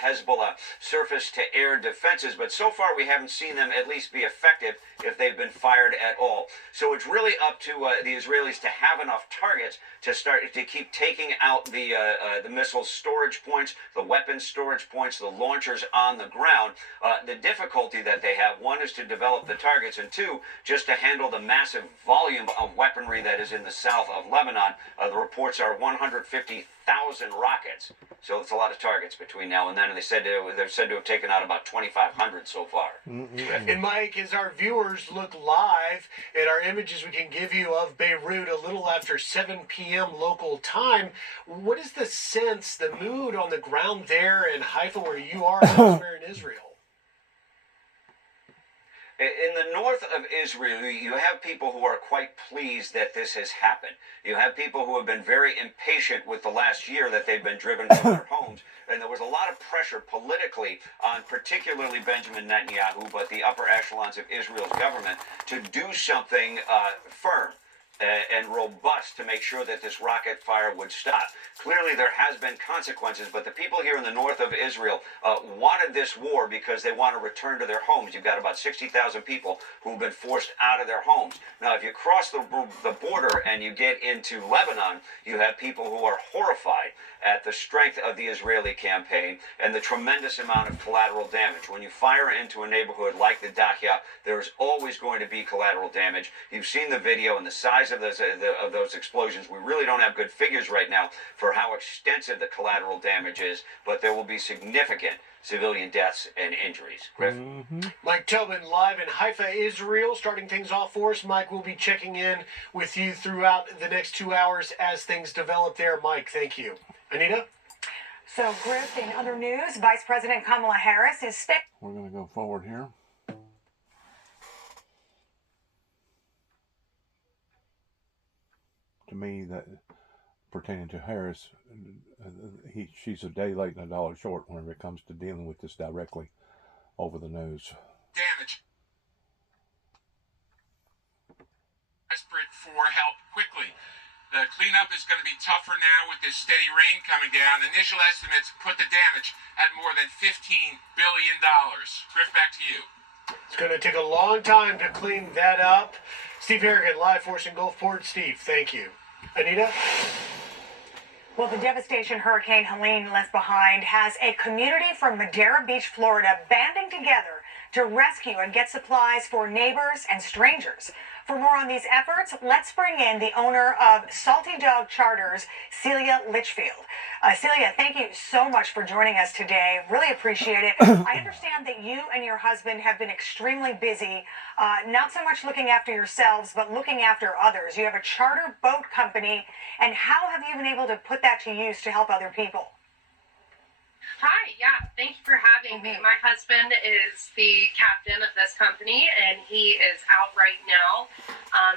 Hezbollah surface-to-air defenses, but so far we haven't seen them at least be effective if they've been fired at all. So it's really up to the Israelis to have enough targets to start to keep taking out the missile storage points, the weapons storage points, the launchers on the ground. The difficulty that they have, one, is to develop the targets, and two, just to handle the massive volume of weaponry that is in the south of Lebanon. The reports are 150,000 rockets, so it's a lot of targets between now and then, and they're said to have taken out about 2,500 so far. And Mike, as our viewers look live at our images we can give you of Beirut a little after 7 p.m. local time, what is the sense, the mood on the ground there in Haifa where you are and elsewhere in Israel? In the north of Israel, you have people who are quite pleased that this has happened. You have people who have been very impatient with the last year that they've been driven from their homes. And there was a lot of pressure politically on particularly Benjamin Netanyahu, but the upper echelons of Israel's government to do something firm and robust to make sure that this rocket fire would stop. Clearly, there has been consequences, but the people here in the north of Israel wanted this war because they want to return to their homes. You've got about 60,000 people who've been forced out of their homes. Now, if you cross the border and you get into Lebanon, you have people who are horrified at the strength of the Israeli campaign and the tremendous amount of collateral damage. When you fire into a neighborhood like the Dahya, there's always going to be collateral damage. You've seen the video and the size of those explosions. We really don't have good figures right now for how extensive the collateral damage is, but there will be significant civilian deaths and injuries. Griff? Mike Tobin live in Haifa, Israel, starting things off for us. Mike, we'll be checking in with you throughout the next 2 hours as things develop there. Mike, thank you. Anita? So, Griff, in other news, Vice President Kamala Harris is We're going to go forward here. To me, that pertaining to Harris, she's a day late and a dollar short whenever it comes to dealing with this directly over the news. Damage. Desperate for help quickly. The cleanup is going to be tougher now with this steady rain coming down. Initial estimates put the damage at more than $15 billion. Griff, back to you. It's going to take a long time to clean that up. Steve Harrigan, live for us in Gulfport. Steve, thank you. Anita? Well, the devastation Hurricane Helene left behind has a community from Madera Beach, Florida, banding together to rescue and get supplies for neighbors and strangers. For more on these efforts, let's bring in the owner of Salty Dog Charters, Celia Litchfield. Celia, thank you so much for joining us today. Really appreciate it. I understand that you and your husband have been extremely busy, not so much looking after yourselves, but looking after others. You have a charter boat company, and how have you been able to put that to use to help other people? Hi, yeah, thank you for having me. My husband is the captain of this company, and he is out right now.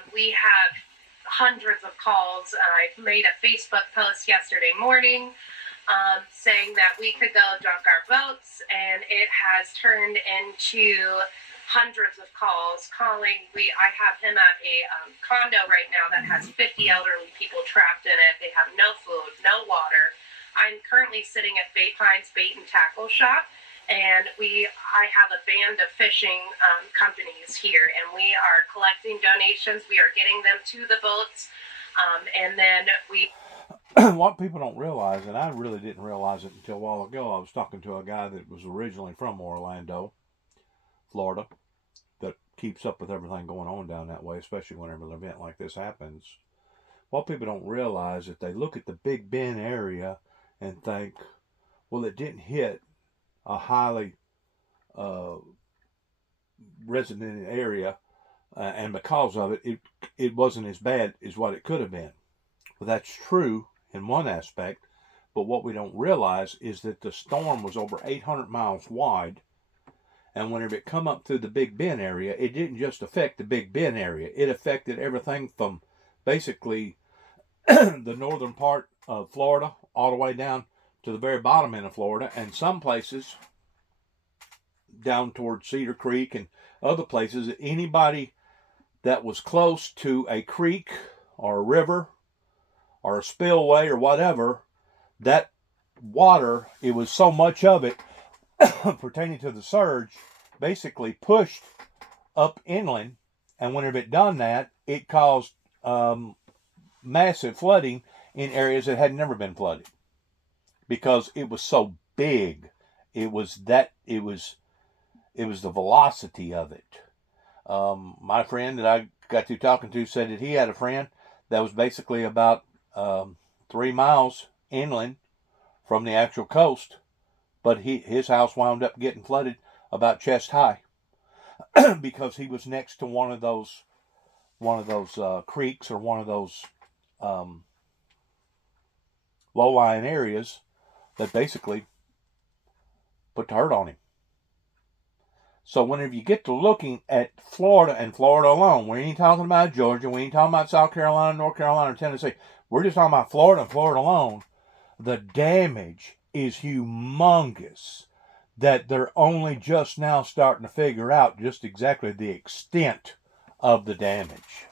We have hundreds of calls. I made a Facebook post yesterday morning saying that we could go dunk our boats, and it has turned into hundreds of calls calling. I have him at a condo right now that has 50 elderly people trapped in it. They have no food, no water. I'm currently sitting at Bay Pines Bait and Tackle Shop, and I have a band of fishing companies here, and we are collecting donations. We are getting them to the boats, and then we... What people don't realize, and I really didn't realize it until a while ago, I was talking to a guy that was originally from Orlando, Florida, that keeps up with everything going on down that way, especially whenever an event like this happens. What people don't realize is they look at the Big Bend area and think, well, it didn't hit a highly resident area, and because of it, it wasn't as bad as what it could have been. Well, that's true in one aspect, but what we don't realize is that the storm was over 800 miles wide, and whenever it come up through the Big Bend area, it didn't just affect the Big Bend area. It affected everything from basically the northern part of Florida all the way down to the very bottom end of Florida, and some places down towards Cedar Creek and other places. Anybody that was close to a creek or a river or a spillway or whatever, that water, it was so much of it pertaining to the surge, basically pushed up inland, and whenever it done that, it caused massive flooding in areas that had never been flooded, because it was so big. It was the velocity of it. My friend that I got to talking to said that he had a friend that was basically about 3 miles inland from the actual coast, but his house wound up getting flooded about chest high because he was next to one of those creeks or one of those low-lying areas that basically put the hurt on him. So whenever you get to looking at Florida and Florida alone, we ain't talking about Georgia, we ain't talking about South Carolina, North Carolina, or Tennessee. We're just talking about Florida and Florida alone. The damage is humongous that they're only just now starting to figure out just exactly the extent of the damage.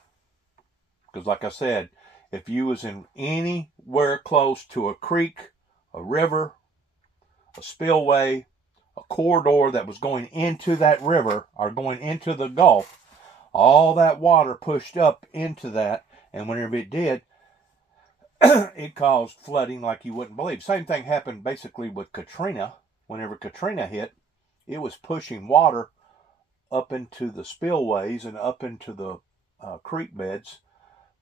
Because like I said, if you was in anywhere close to a creek, a river, a spillway, a corridor that was going into that river or going into the Gulf, all that water pushed up into that, and whenever it did, it caused flooding like you wouldn't believe. Same thing happened basically with Katrina. Whenever Katrina hit, it was pushing water up into the spillways and up into the creek beds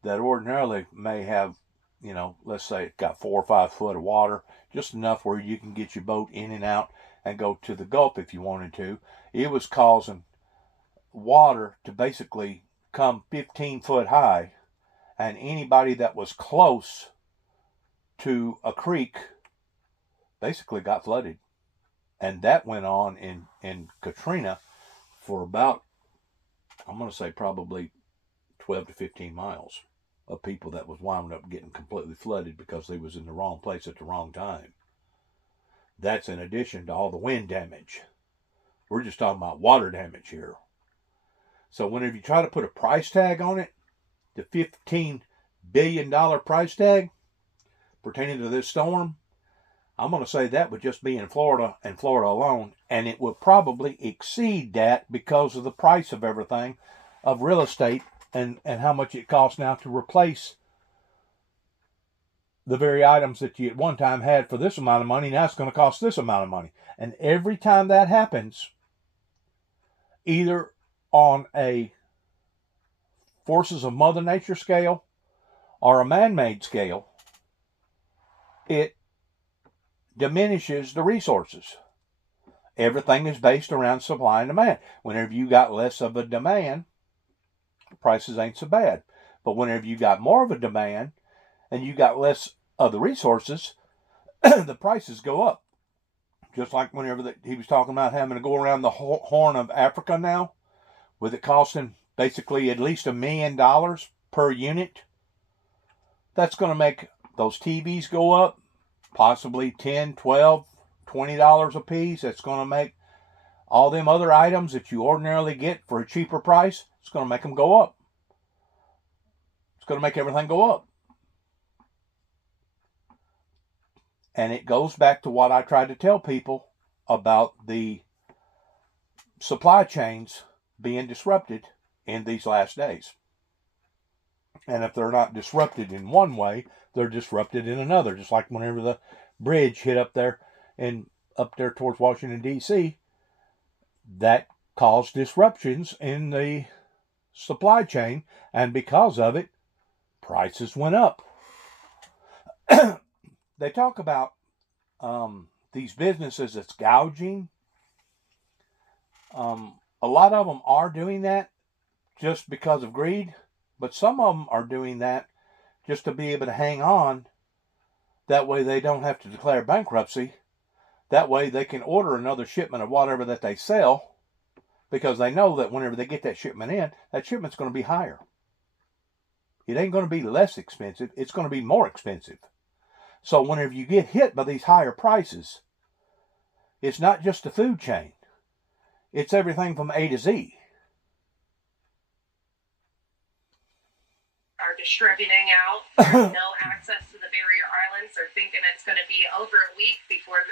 that ordinarily may have, you know, let's say it got 4 or 5 foot of water, just enough where you can get your boat in and out and go to the Gulf if you wanted to. It was causing water to basically come 15 foot high, and anybody that was close to a creek basically got flooded. And that went on in Katrina for about, I'm going to say probably 12 to 15 miles of people that was wound up getting completely flooded because they was in the wrong place at the wrong time. That's in addition to all the wind damage. We're just talking about water damage here. So whenever you try to put a price tag on it, the $15 billion price tag pertaining to this storm, I'm going to say that would just be in Florida and Florida alone, and it would probably exceed that because of the price of everything, of real estate, and how much it costs now to replace the very items that you at one time had for this amount of money. Now it's going to cost this amount of money. And every time that happens, either on a forces of Mother Nature scale or a man-made scale, it diminishes the resources. Everything is based around supply and demand. Whenever you got less of a demand, prices ain't so bad. But whenever you got more of a demand and you got less of the resources, the prices go up. Just like whenever he was talking about having to go around the Horn of Africa now, with it costing basically at least $1 million per unit. That's going to make those TVs go up, possibly $10, $12, $20 a piece. That's going to make all them other items that you ordinarily get for a cheaper price, it's going to make them go up. It's going to make everything go up. And it goes back to what I tried to tell people about the supply chains being disrupted in these last days. And if they're not disrupted in one way, they're disrupted in another. Just like whenever the bridge hit up there towards Washington, D.C., that caused disruptions in the supply chain, and because of it, prices went up. They talk about these businesses that's gouging. A lot of them are doing that just because of greed, but some of them are doing that just to be able to hang on. That way they don't have to declare bankruptcy. That way they can order another shipment of whatever that they sell, because they know that whenever they get that shipment in, that shipment's going to be higher. It ain't going to be less expensive. It's going to be more expensive. So whenever you get hit by these higher prices, it's not just the food chain. It's everything from A to Z. Are distributing out. There's no access to the barrier islands. They're thinking it's going to be over a week before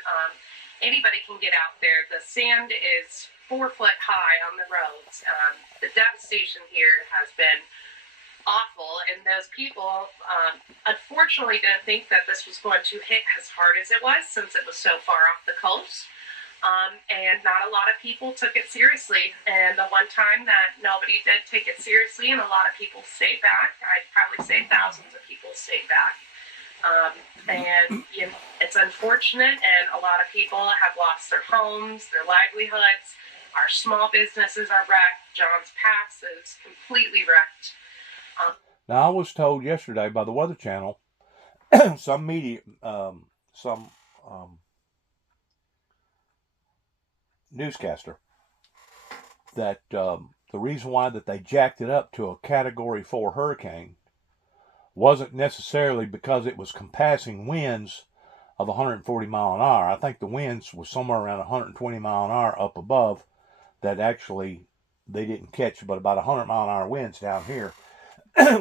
anybody can get out there. The sand is 4 foot high on the roads. The devastation here has been awful, and those people unfortunately didn't think that this was going to hit as hard as it was, since it was so far off the coast. And not a lot of people took it seriously. And the one time that nobody did take it seriously and a lot of people stayed back, I'd probably say thousands of people stayed back. And you know, it's unfortunate, and a lot of people have lost their homes, their livelihoods. Our small businesses are wrecked. John's Pass is completely wrecked. Now, I was told yesterday by the Weather Channel, some media, newscaster that the reason why that they jacked it up to a Category 4 hurricane wasn't necessarily because it was compassing winds of 140 mile an hour. I think the winds was somewhere around 120 mile an hour up above that actually they didn't catch, but about 100 mile an hour winds down here,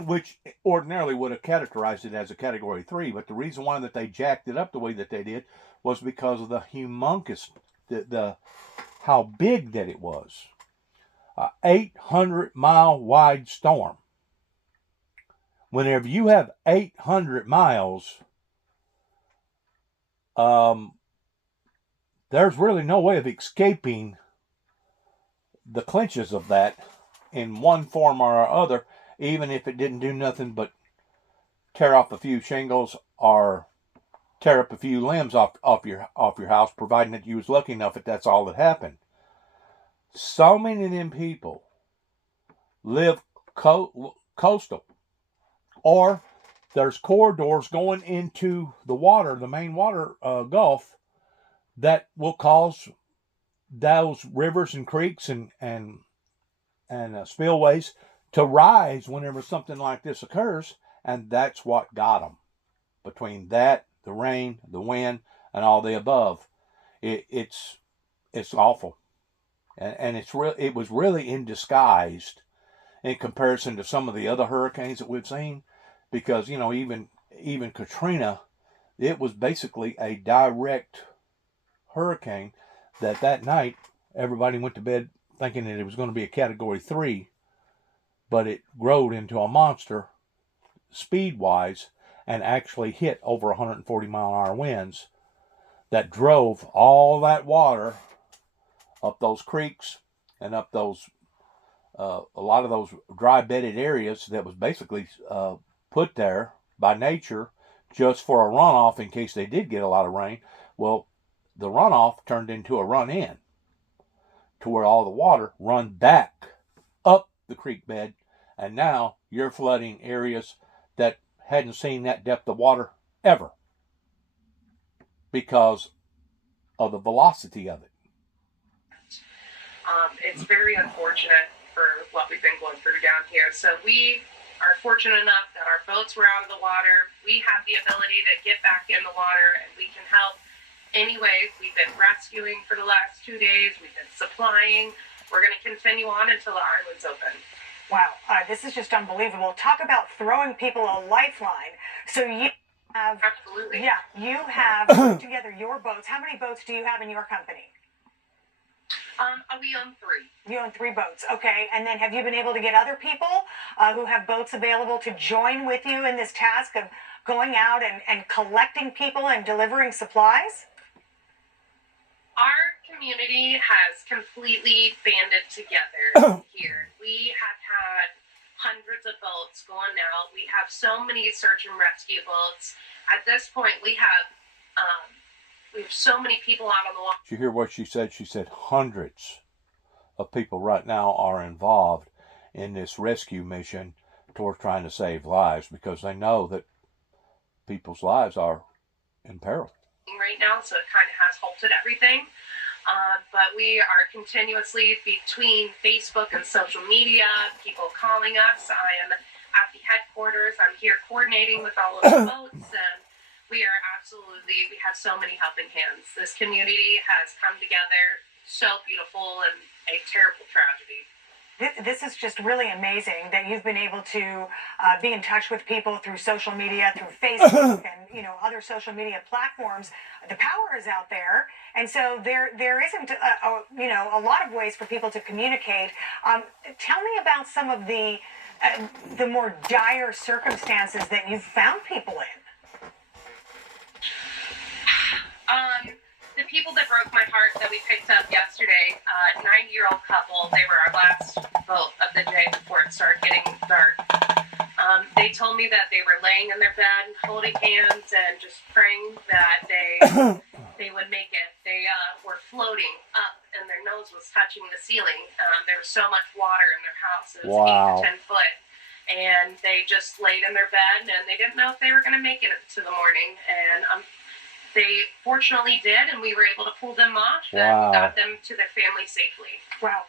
which ordinarily would have categorized it as a Category 3. But the reason why that they jacked it up the way that they did was because of the humongous, how big that it was. 800 mile wide storm. Whenever you have 800 miles, there's really no way of escaping the clinches of that in one form or other, even if it didn't do nothing but tear off a few shingles or tear up a few limbs off your house, providing that you was lucky enough that that's all that happened. So many of them people live coastal, or there's corridors going into the water, the main water gulf, that will cause those rivers and creeks and spillways to rise whenever something like this occurs, and that's what got them. Between that, the rain, the wind, and all the above, it's awful, and it was really in disguise in comparison to some of the other hurricanes that we've seen, because even Katrina, it was basically a direct hurricane that night everybody went to bed thinking that it was going to be a Category 3, but it growed into a monster speed-wise and actually hit over 140 mile an hour winds that drove all that water up those creeks and up those a lot of those dry bedded areas that was basically put there by nature just for a runoff in case they did get a lot of rain. Well, the runoff turned into a run in to where all the water run back up the creek bed, and now you're flooding areas that hadn't seen that depth of water ever because of the velocity of it. It's very unfortunate for what we've been going through down here. So we are fortunate enough that our boats were out of the water. We have the ability to get back in the water, and we can help. Anyways, we've been rescuing for the last 2 days. We've been supplying. We're going to continue on until the island's open. Wow, this is just unbelievable. Talk about throwing people a lifeline. So you have... Absolutely. Yeah, you have put together your boats. How many boats do you have in your company? We own 3. You own 3 boats, okay. And then have you been able to get other people who have boats available to join with you in this task of going out and collecting people and delivering supplies? Our community has completely banded together here. We have had hundreds of boats going out. We have so many search and rescue boats. At this point, we have so many people out on the water. Did you hear what she said? She said hundreds of people right now are involved in this rescue mission towards trying to save lives, because they know that people's lives are in peril right now, so it kind of has halted everything. But we are continuously between Facebook and social media, people calling us. I am at the headquarters. I'm here coordinating with all of the boats, and we have so many helping hands. This community has come together, so beautiful, and a terrible tragedy. This is just really amazing that you've been able to be in touch with people through social media, through Facebook and other social media platforms. The power is out there, and so there isn't a lot of ways for people to communicate. Tell me about some of the more dire circumstances that you've found people in. The people that broke my heart that we picked up yesterday, 90-year-old couple, they were our last boat of the day before it started getting dark. They told me that they were laying in their bed, holding hands, and just praying that they would make it. They were floating up, and their nose was touching the ceiling. There was so much water in their house. It was 8 to 10 foot. And they just laid in their bed, and they didn't know if they were going to make it to the morning. And they fortunately did, and we were able to pull them off and got them to their family safely. Wow.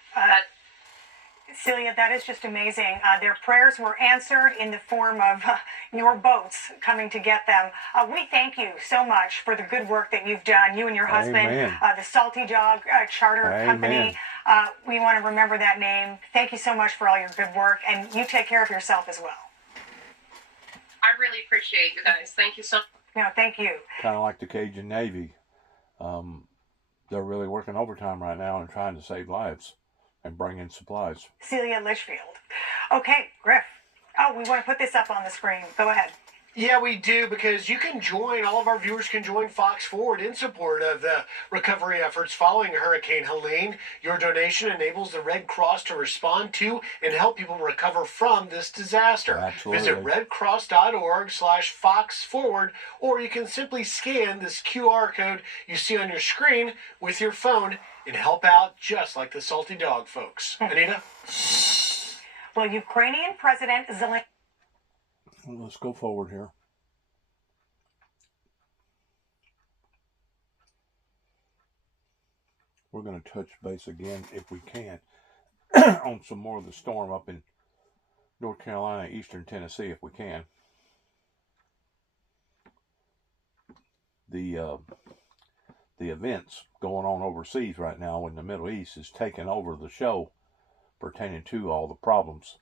Celia, that is just amazing. Their prayers were answered in the form of your boats coming to get them. We thank you so much for the good work that you've done, you and your husband, Amen. the Salty Dog Charter Amen. Company. We want to remember that name. Thank you so much for all your good work, and you take care of yourself as well. I really appreciate you guys. Thank you so much. No, thank you. Kind of like the Cajun Navy. They're really working overtime right now and trying to save lives and bring in supplies. Celia Litchfield. Okay, Griff. Oh, we want to put this up on the screen. Go ahead. Yeah, we do, because you can join, all of our viewers can join Fox Forward in support of the recovery efforts following Hurricane Helene. Your donation enables the Red Cross to respond to and help people recover from this disaster. Absolutely. Visit redcross.org/Fox Forward, or you can simply scan this QR code you see on your screen with your phone and help out just like the Salty Dog folks. Anita? Well, Ukrainian President Zelensky. Let's go forward here. We're going to touch base again, if we can, on some more of the storm up in North Carolina, eastern Tennessee, if we can. The events going on overseas right now in the Middle East is taking over the show pertaining to all the problems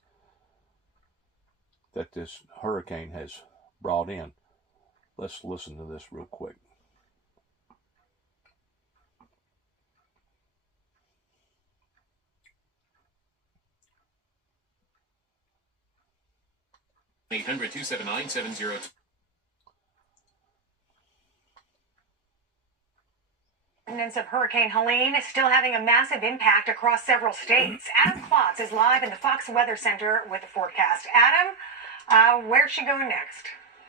that this hurricane has brought in. Let's listen to this real quick. (800-279-70). Of Hurricane Helene is still having a massive impact across several states. Adam Klotz is live in the Fox Weather Center with the forecast. Adam, where's she going next?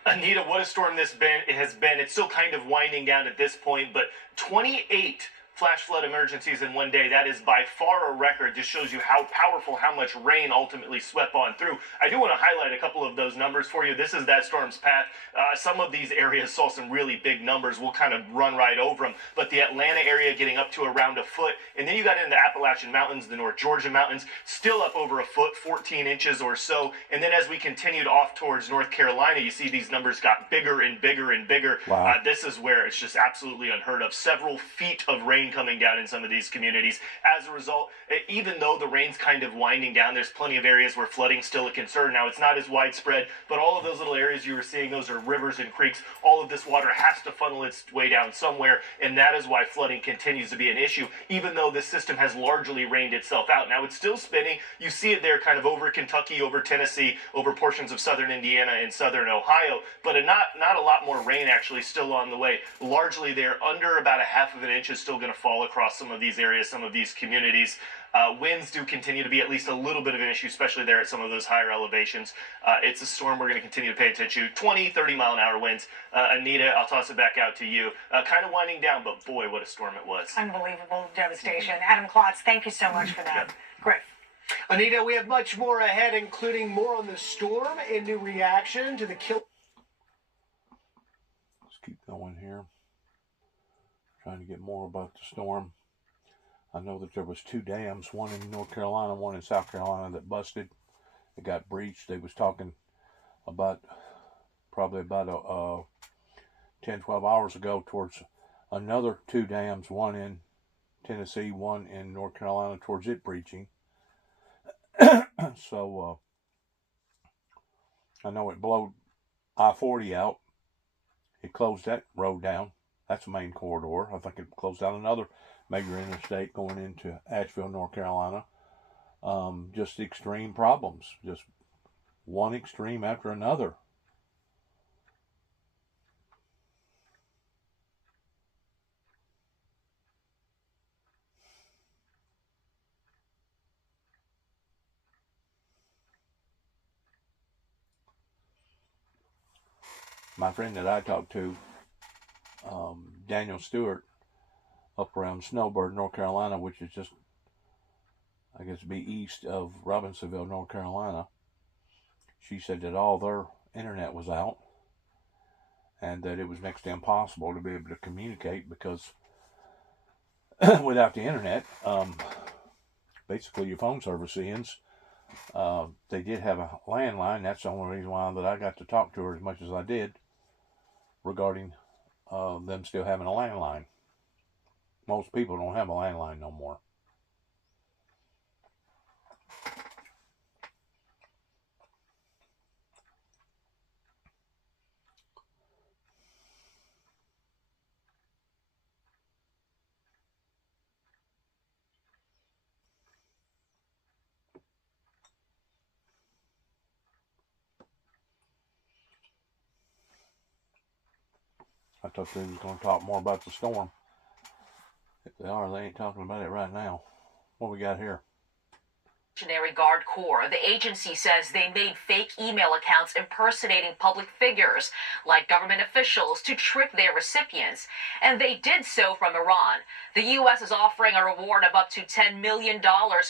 Anita, what a storm this has been. It's still kind of winding down at this point, but 28 flash flood emergencies in one day. That is by far a record. Just shows you how powerful, how much rain ultimately swept on through. I do want to highlight a couple of those numbers for you. This is that storm's path. Some of these areas saw some really big numbers. We'll kind of run right over them. But the Atlanta area getting up to around a foot. And then you got into the Appalachian Mountains, the North Georgia Mountains, still up over a foot, 14 inches or so. And then as we continued off towards North Carolina, you see these numbers got bigger and bigger and bigger. Wow. This is where it's just absolutely unheard of. Several feet of rain coming down in some of these communities. As a result, even though the rain's kind of winding down, there's plenty of areas where flooding's still a concern. Now, it's not as widespread, but all of those little areas you were seeing, those are rivers and creeks. All of this water has to funnel its way down somewhere, and that is why flooding continues to be an issue, even though this system has largely rained itself out. Now, it's still spinning. You see it there kind of over Kentucky, over Tennessee, over portions of southern Indiana and southern Ohio, but not a lot more rain actually still on the way. Largely there, under about a half of an inch is still going to fall across some of these areas, some of these communities. Winds do continue to be at least a little bit of an issue, especially there at some of those higher elevations. It's a storm we're going to continue to pay attention to. 20, 30-mile-an-hour winds. Anita, I'll toss it back out to you. Kind of winding down, but boy, what a storm it was. Unbelievable devastation. Adam Klotz, thank you so much for that. Great. Anita, we have much more ahead, including more on the storm and new reaction to the kill. Let's keep going here. Trying to get more about the storm. I know that there was 2 dams, one in North Carolina, one in South Carolina, that busted. It got breached. They was talking about probably about 10, 12 hours ago towards another 2 dams, one in Tennessee, one in North Carolina, towards it breaching. So I know it blowed I-40 out. It closed that road down. That's the main corridor. I think it closed down another major interstate going into Asheville, North Carolina. Just extreme problems. Just one extreme after another. My friend that I talked to, Daniel Stewart, up around Snowbird, North Carolina, which is just, I guess, be east of Robinsonville, North Carolina. She said that all their internet was out and that it was next to impossible to be able to communicate because without the internet, basically your phone service ends They did have a landline. That's the only reason why that I got to talk to her as much as I did regarding them still having a landline. Most people don't have a landline no more. I thought they was going to talk more about the storm. If they are, they ain't talking about it right now. What we got here? Guard Corps. The agency says they made fake email accounts impersonating public figures like government officials to trick their recipients, and they did so from Iran. The U.S. is offering a reward of up to $10 million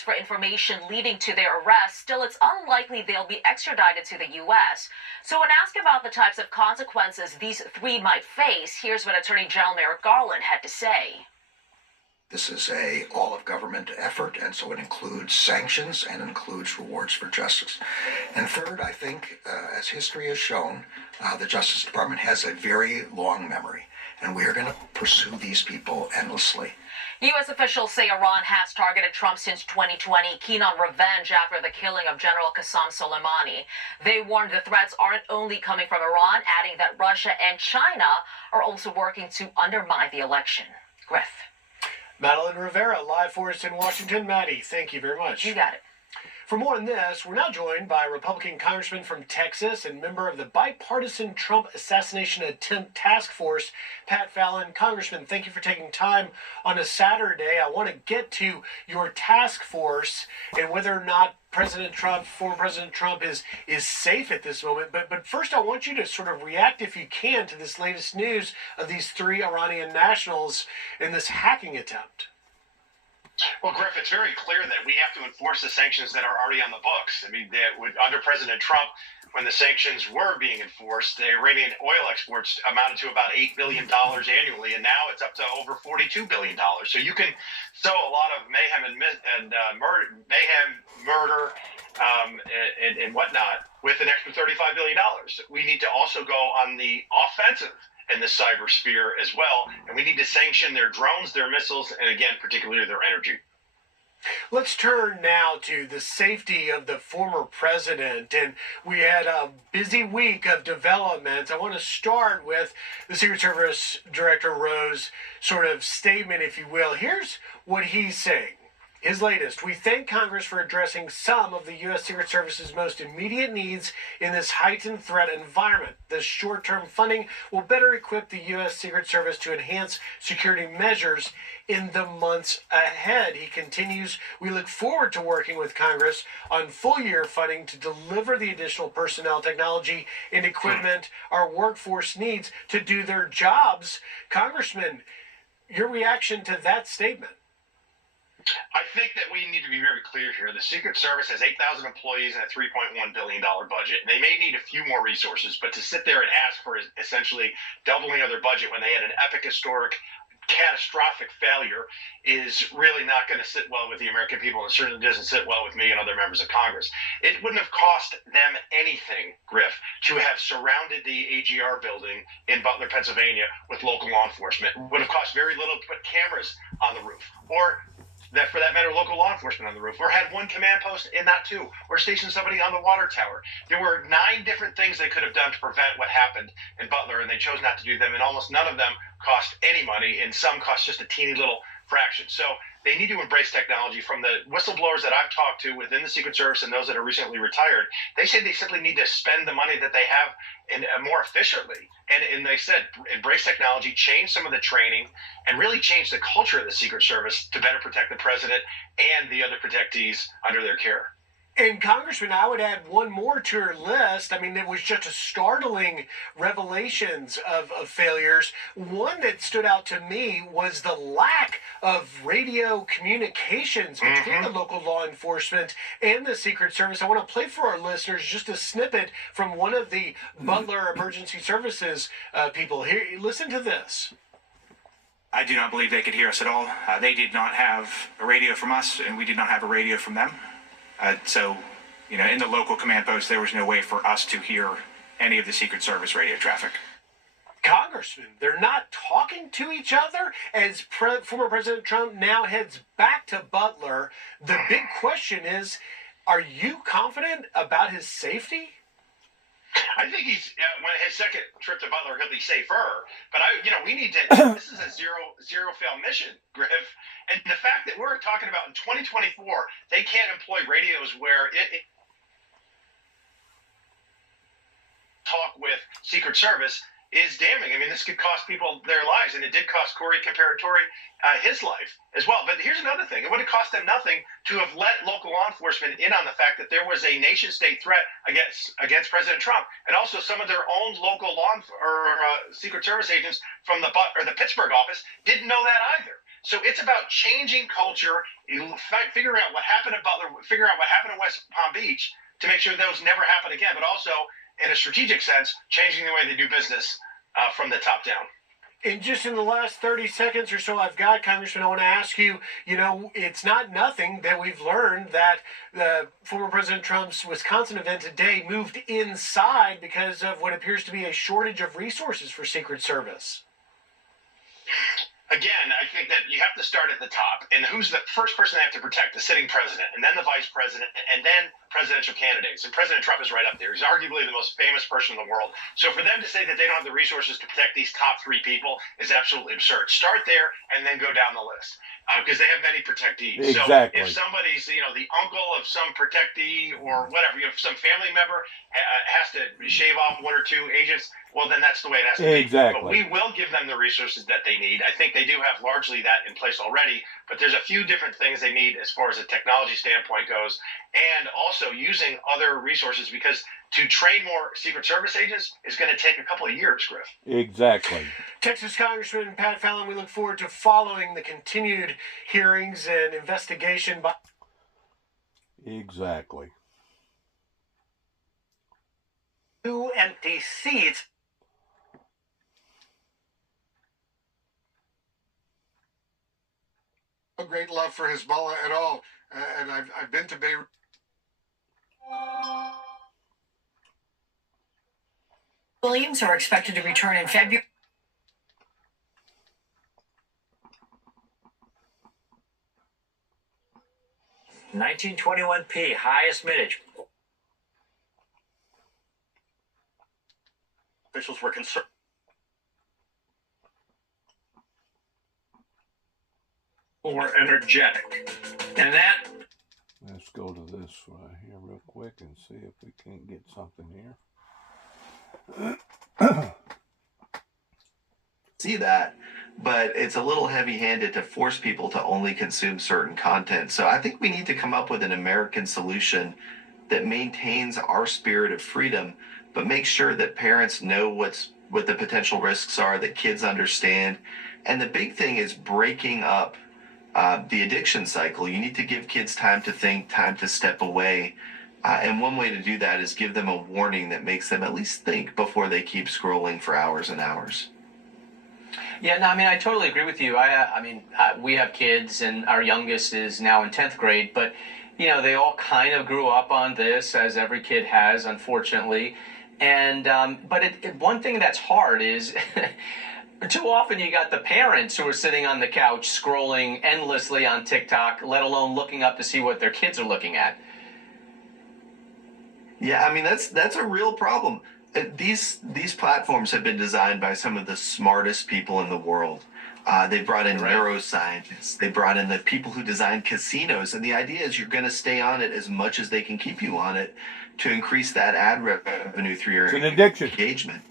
for information leading to their arrest. Still, it's unlikely they'll be extradited to the U.S. So when asked about the types of consequences these three might face, here's what Attorney General Merrick Garland had to say. This is a all-of-government effort, and so it includes sanctions and includes rewards for justice. And third, I think, as history has shown, the Justice Department has a very long memory, and we are going to pursue these people endlessly. U.S. officials say Iran has targeted Trump since 2020, keen on revenge after the killing of General Qasem Soleimani. They warned the threats aren't only coming from Iran, adding that Russia and China are also working to undermine the election. Griff. Madeline Rivera, live for us in Washington. Maddie, thank you very much. You got it. For more on this, we're now joined by Republican Congressman from Texas and member of the bipartisan Trump assassination attempt task force, Pat Fallon. Congressman, thank you for taking time on a Saturday. I want to get to your task force and whether or not former President Trump is safe at this moment. But first, I want you to sort of react, if you can, to this latest news of these three Iranian nationals in this hacking attempt. Well, Griff, it's very clear that we have to enforce the sanctions that are already on the books. I mean, under President Trump, when the sanctions were being enforced, the Iranian oil exports amounted to about $8 billion annually, and now it's up to over $42 billion. So you can sow a lot of mayhem and murder, and whatnot with an extra $35 billion. We need to also go on the offensive in the cyber sphere as well, and we need to sanction their drones, their missiles, and again, particularly their energy. Let's turn now to the safety of the former president, and we had a busy week of developments. I want to start with the Secret Service Director Rowe's sort of statement, if you will. Here's what he's saying. His latest: we thank Congress for addressing some of the U.S. Secret Service's most immediate needs in this heightened threat environment. This short-term funding will better equip the U.S. Secret Service to enhance security measures in the months ahead. He continues, we look forward to working with Congress on full-year funding to deliver the additional personnel, technology, and equipment our workforce needs to do their jobs. Congressman, your reaction to that statement? I think that we need to be very clear here. The Secret Service has 8,000 employees and a $3.1 billion budget. They may need a few more resources, but to sit there and ask for essentially doubling of their budget when they had an epic, historic, catastrophic failure is really not going to sit well with the American people, and it certainly doesn't sit well with me and other members of Congress. It wouldn't have cost them anything, Griff, to have surrounded the AGR building in Butler, Pennsylvania with local law enforcement. It would have cost very little to put cameras on the roof, or that, for that matter, local law enforcement on the roof, or had one command post in that too, or station somebody on the water tower. There were 9 different things they could have done to prevent what happened in Butler, and they chose not to do them, and almost none of them cost any money, and some cost just a teeny little fraction. So they need to embrace technology. From the whistleblowers that I've talked to within the Secret Service and those that are recently retired, they say they simply need to spend the money that they have more efficiently. And they said embrace technology, change some of the training, and really change the culture of the Secret Service to better protect the president and the other protectees under their care. And Congressman, I would add one more to your list. I mean, it was just a startling revelations of failures. One that stood out to me was the lack of radio communications between the local law enforcement and the Secret Service. I want to play for our listeners just a snippet from one of the Butler Emergency Services people. Here, listen to this. I do not believe they could hear us at all. They did not have a radio from us, and we did not have a radio from them. So in the local command post, there was no way for us to hear any of the Secret Service radio traffic. Congressman, they're not talking to each other as former President Trump now heads back to Butler. The big question is, are you confident about his safety? I think he's when his second trip to Butler, he'll be safer. But we need to. This is a zero fail mission, Griff. And the fact that we're talking about in 2024, they can't employ radios where it talk with Secret Service is damning. I mean, this could cost people their lives, and it did cost Corey Comparatori his life as well. But here's another thing. It would have cost them nothing to have let local law enforcement in on the fact that there was a nation-state threat against President Trump, and also some of their own local Secret Service agents from the Pittsburgh office didn't know that either. So it's about changing culture, figuring out what happened in Butler, figuring out what happened in West Palm Beach to make sure those never happen again, but also in a strategic sense, changing the way they do business from the top down. And just in the last 30 seconds or so I've got, Congressman, I want to ask you, it's not nothing that we've learned that the former President Trump's Wisconsin event today moved inside because of what appears to be a shortage of resources for Secret Service. Again, I think that you have to start at the top. And who's the first person they have to protect? The sitting president, and then the vice president, and then presidential candidates. And President Trump is right up there. He's arguably the most famous person in the world. So for them to say that they don't have the resources to protect these top three people is absolutely absurd. Start there and then go down the list. Because they have many protectees. Exactly. So if somebody's, the uncle of some protectee or whatever, if some family member has to shave off one or two agents, well, then that's the way it has to be. Exactly. But we will give them the resources that they need. I think they do have largely that in place already, but there's a few different things they need as far as a technology standpoint goes, and also using other resources, because to train more Secret Service agents is going to take a couple of years, Griff. Exactly. Texas Congressman Pat Fallon, we look forward to following the continued hearings and investigation by... Exactly. 2 empty seats. No great love for Hezbollah at all, and I've been to Beirut. Williams are expected to return in February. $19.21p, highest mintage. Officials were concerned. More energetic. And that... Let's go to this right here real quick and see if we can't get something here. See that, but it's a little heavy-handed to force people to only consume certain content. So I think we need to come up with an American solution that maintains our spirit of freedom, but makes sure that parents know what the potential risks are, that kids understand. And the big thing is breaking up the addiction cycle. You need to give kids time to think, time to step away. And one way to do that is give them a warning that makes them at least think before they keep scrolling for hours and hours. Yeah, no, I mean, I totally agree with you. We have kids, and our youngest is now in 10th grade, but, they all kind of grew up on this, as every kid has, unfortunately. And, one thing that's hard is... Too often you got the parents who are sitting on the couch scrolling endlessly on TikTok, let alone looking up to see what their kids are looking at. Yeah, I mean, that's a real problem. These platforms have been designed by some of the smartest people in the world. They brought in neuroscientists. They brought in the people who design casinos. And the idea is you're going to stay on it as much as they can keep you on it to increase that ad revenue through your engagement.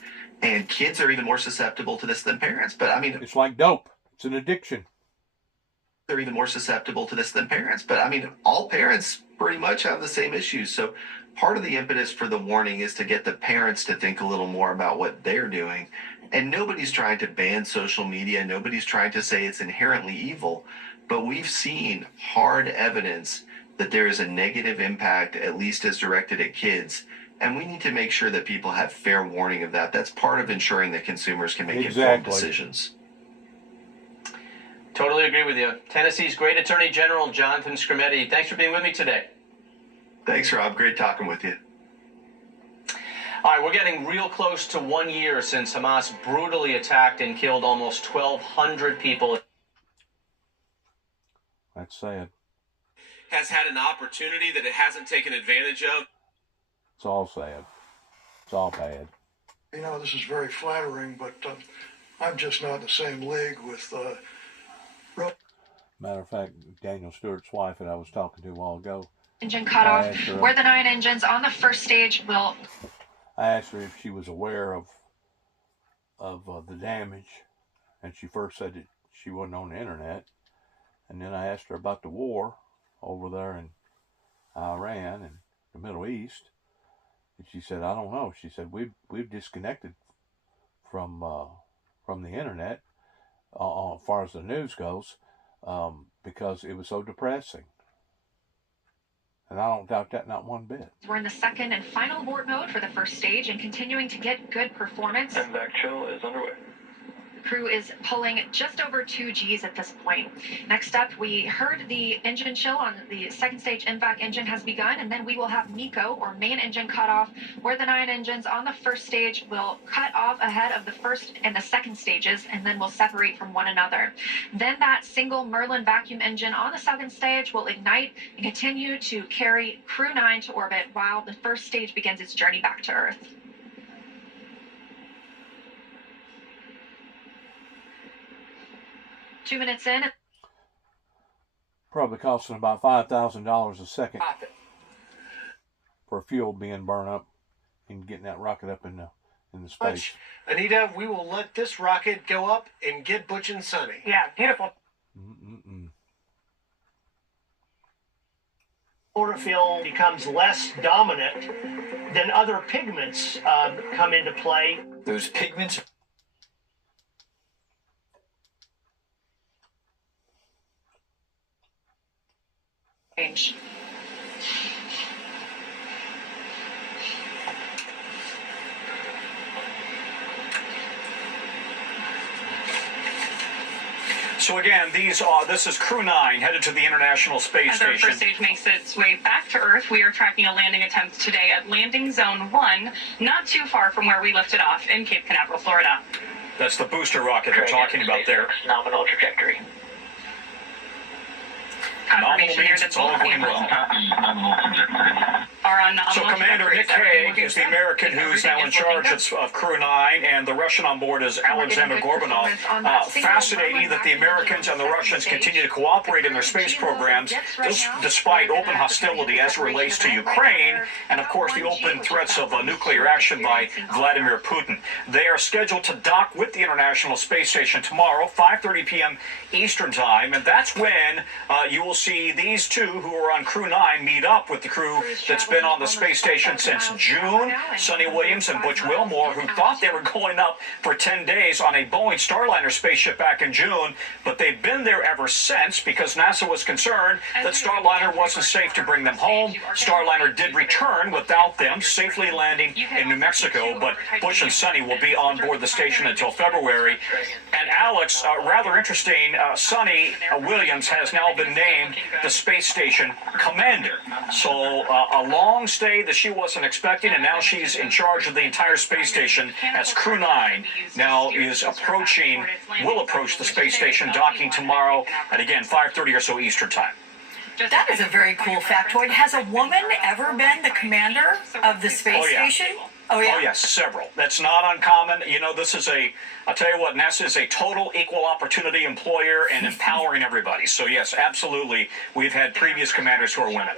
And kids are even more susceptible to this than parents. But I mean, it's like dope. It's an addiction. They're even more susceptible to this than parents. But I mean, all parents pretty much have the same issues. So part of the impetus for the warning is to get the parents to think a little more about what they're doing. And nobody's trying to ban social media. Nobody's trying to say it's inherently evil. But we've seen hard evidence that there is a negative impact, at least as directed at kids. And we need to make sure that people have fair warning of that. That's part of ensuring that consumers can make informed decisions. Totally agree with you. Tennessee's great Attorney General, Jonathan Skrmetti. Thanks for being with me today. Thanks, Rob. Great talking with you. All right, we're getting real close to 1 year since Hamas brutally attacked and killed almost 1,200 people. That's sad. Has had an opportunity that it hasn't taken advantage of. It's all sad. It's all bad. You know, this is very flattering, but I'm just not in the same league with. Matter of fact, Daniel Stewart's wife that I was talking to a while ago. Engine cutoff, where the 9 engines on the first stage will. I asked her if she was aware of the damage, and she first said that she wasn't on the internet. And then I asked her about the war over there in Iran and the Middle East, and she said, "I don't know." She said, "We've disconnected from the internet as far as the news goes because it was so depressing." And I don't doubt that not one bit. We're in the second and final abort mode for the first stage and continuing to get good performance. And back chill is underway. The crew is pulling just over 2 Gs at this point. Next up, we heard the engine chill on the second stage MVAC engine has begun, and then we will have MECO, or main engine cutoff, where the 9 engines on the first stage will cut off ahead of the first and the second stages, and then will separate from one another. Then that single Merlin vacuum engine on the second stage will ignite and continue to carry Crew 9 to orbit while the first stage begins its journey back to Earth. Two minutes in. Probably costing about $5,000 a second for fuel being burned up and getting that rocket up in the space. Anita, we will let this rocket go up and get Butch and Sunny. Yeah, beautiful. Chlorophyll becomes less dominant, then other pigments come into play. Those pigments. Change. So again, this is Crew 9 headed to the International Space As our Station. first stage makes its way back to Earth, we are tracking a landing attempt today at landing zone 1, not too far from where we lifted off in Cape Canaveral, Florida. That's the booster rocket they're talking about there. Nominal trajectory. Confirmation here that both cameras are on nominal So Commander Nick Hague is the American who's now in charge of Crew 9, and the Russian on board is Alexander Gorbanov. Fascinating that the Americans and the Russians continue to cooperate in their space programs, despite open hostility as it relates to Ukraine, and of course the open threats of nuclear action by Vladimir Putin. They are scheduled to dock with the International Space Station tomorrow, 5:30 p.m. Eastern Time, and that's when you will see these two who are on Crew 9 meet up with the crew that's been on the space station since June. Sonny Williams and Butch Wilmore, who thought they were going up for 10 days on a Boeing Starliner spaceship back in June, but they've been there ever since because NASA was concerned that Starliner wasn't safe to bring them home. Starliner did return without them, safely landing in New Mexico, but Butch and Sonny will be on board the station until February. And Alex, rather interesting, Sonny Williams has now been named the space station commander. So a long stay that she wasn't expecting, and now she's in charge of the entire space station as Crew 9 now will approach the space station, docking tomorrow at, again, 5:30 or so Eastern Time. That is a very cool factoid. Has a woman ever been the commander of the space station? Oh, yeah? Oh, yes, several. That's not uncommon. You know, I'll tell you what, NASA is a total equal opportunity employer and empowering everybody. So, yes, absolutely. We've had previous commanders who are women.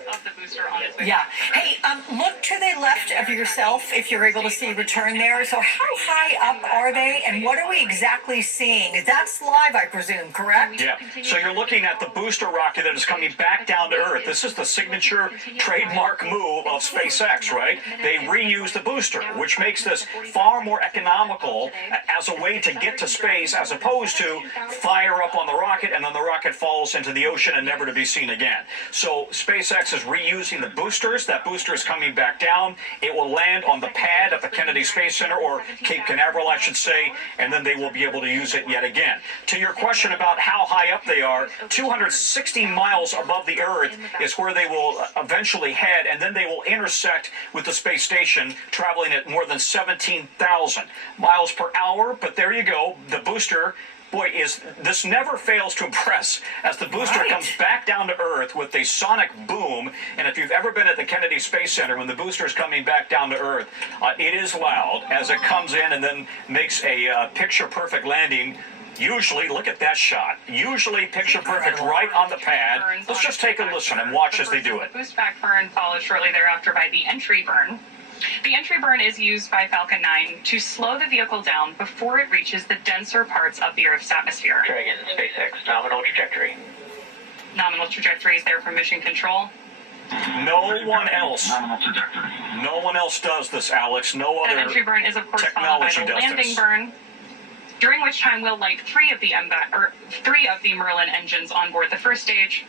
Yeah. Hey, look to the left of yourself if you're able to see return there. So how high up are they, and what are we exactly seeing? That's live, I presume, correct? Yeah. So you're looking at the booster rocket that is coming back down to Earth. This is the signature trademark move of SpaceX, right? They reuse the booster. booster, which makes this far more economical as a way to get to space as opposed to fire up on the rocket and then the rocket falls into the ocean and never to be seen again. So SpaceX is reusing the boosters. That booster is coming back down. It will land on the pad at the Kennedy Space Center, or Cape Canaveral, I should say, and then they will be able to use it yet again. To your question about how high up they are, 260 miles above the Earth is where they will eventually head, and then they will intersect with the space station, traveling at more than 17,000 miles per hour. But there you go, the booster. Boy, this never fails to impress as the booster comes back down to Earth with a sonic boom. And if you've ever been at the Kennedy Space Center when the booster is coming back down to Earth, it is loud as it comes in and then makes a picture-perfect landing. Usually, look at that shot. Usually picture perfect right on the pad. Let's just take a listen and watch as they do it. Boost back burn followed shortly thereafter by the entry burn. The entry burn is used by Falcon 9 to slow the vehicle down before it reaches the denser parts of the Earth's atmosphere. Dragon, SpaceX, nominal trajectory. Nominal trajectory is there for mission control. No one else. No one else does this, Alex. No other That entry burn is, of course, followed by the landing burn, during which time we'll light three of the Merlin engines on board the first stage.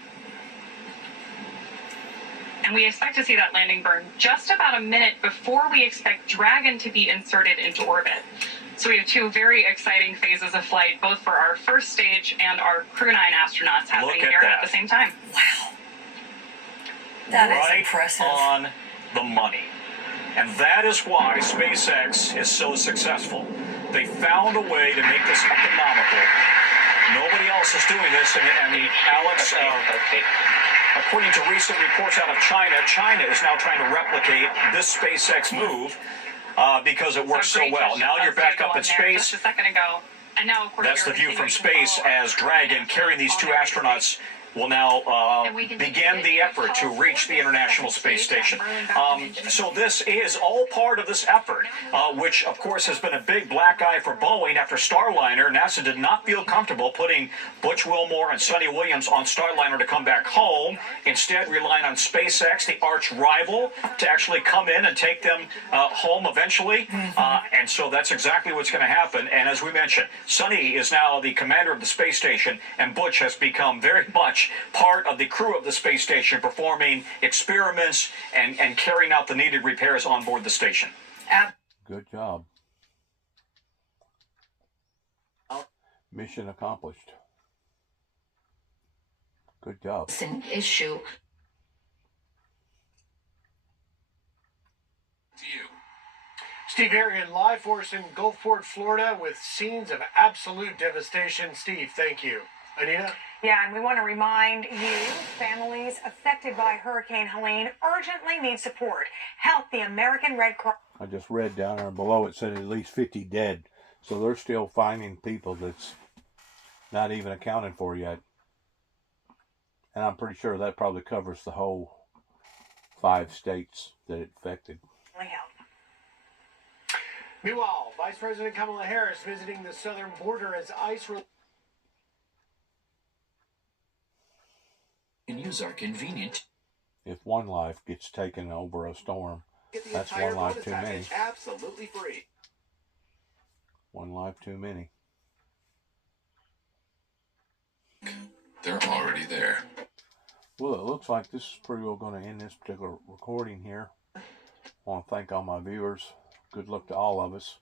And we expect to see that landing burn just about a minute before we expect Dragon to be inserted into orbit. So we have two very exciting phases of flight, both for our first stage and our Crew 9 astronauts happening here at the same time. Wow. That right is impressive. On the money. And that is why SpaceX is so successful. They found a way to make this economical. Nobody else is doing this. And Alex, according to recent reports out of China, China is now trying to replicate this SpaceX move because it works so well. Now you're back up in space. Just a second ago. And now, of course, that's the view from space as Dragon, carrying these two astronauts, will now begin the effort to reach the International Space Station. So this is all part of this effort, which, of course, has been a big black eye for Boeing after Starliner. NASA did not feel comfortable putting Butch Wilmore and Sonny Williams on Starliner to come back home, instead relying on SpaceX, the arch rival, to actually come in and take them home eventually. And so that's exactly what's going to happen. And as we mentioned, Sonny is now the commander of the space station, and Butch has become very much part of the crew of the space station, performing experiments and carrying out the needed repairs on board the station. Good job. Mission accomplished. Good job. It's an issue. Steve Harrigan, live for us in Gulfport, Florida, with scenes of absolute devastation. Steve, thank you. Anita? Yeah, and we want to remind you, families affected by Hurricane Helene urgently need support. Help the American Red Cross. I just read down there below, it said at least 50 dead. So they're still finding people that's not even accounted for yet. And I'm pretty sure that probably covers the whole 5 states that it affected. Meanwhile, Vice President Kamala Harris visiting the southern border as ICE... Menus are convenient. If one life gets taken over a storm, that's one life too many. Absolutely free. One life too many. They're already there. Well, it looks like this is pretty well going to end this particular recording here. I want to thank all my viewers. Good luck to all of us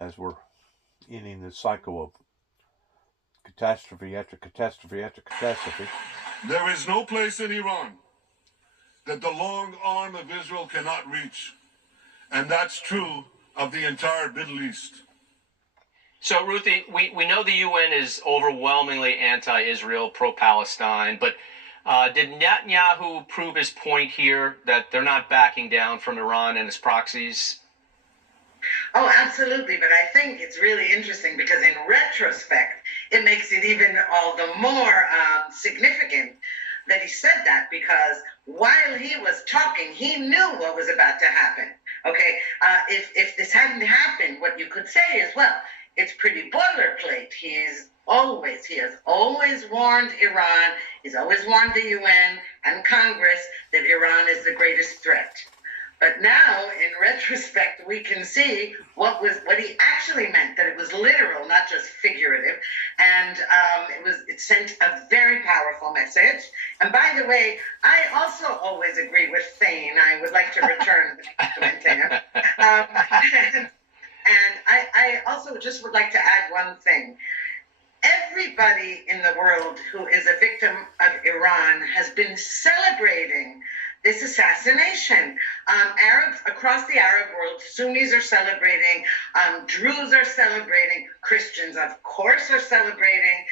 as we're ending this cycle of catastrophe after catastrophe after catastrophe. There is no place in Iran that the long arm of Israel cannot reach. And that's true of the entire Middle East. So, Ruthie, we know the UN is overwhelmingly anti-Israel, pro-Palestine, but did Netanyahu prove his point here that they're not backing down from Iran and its proxies? Oh, absolutely. But I think it's really interesting because in retrospect, it makes it even all the more significant that he said that, because while he was talking, he knew what was about to happen. Okay, if this hadn't happened, what you could say is, well, it's pretty boilerplate. He has always warned Iran. He's always warned the UN and Congress that Iran is the greatest threat. But now, in retrospect, we can see what he actually meant, that it was literal, not just figurative. And it sent a very powerful message. And by the way, I also always agree with Thane. I would like to return the compliment to him. And I also just would like to add one thing. Everybody in the world who is a victim of Iran has been celebrating this assassination. Arabs across the Arab world, Sunnis are celebrating, Druze are celebrating, Christians, of course, are celebrating.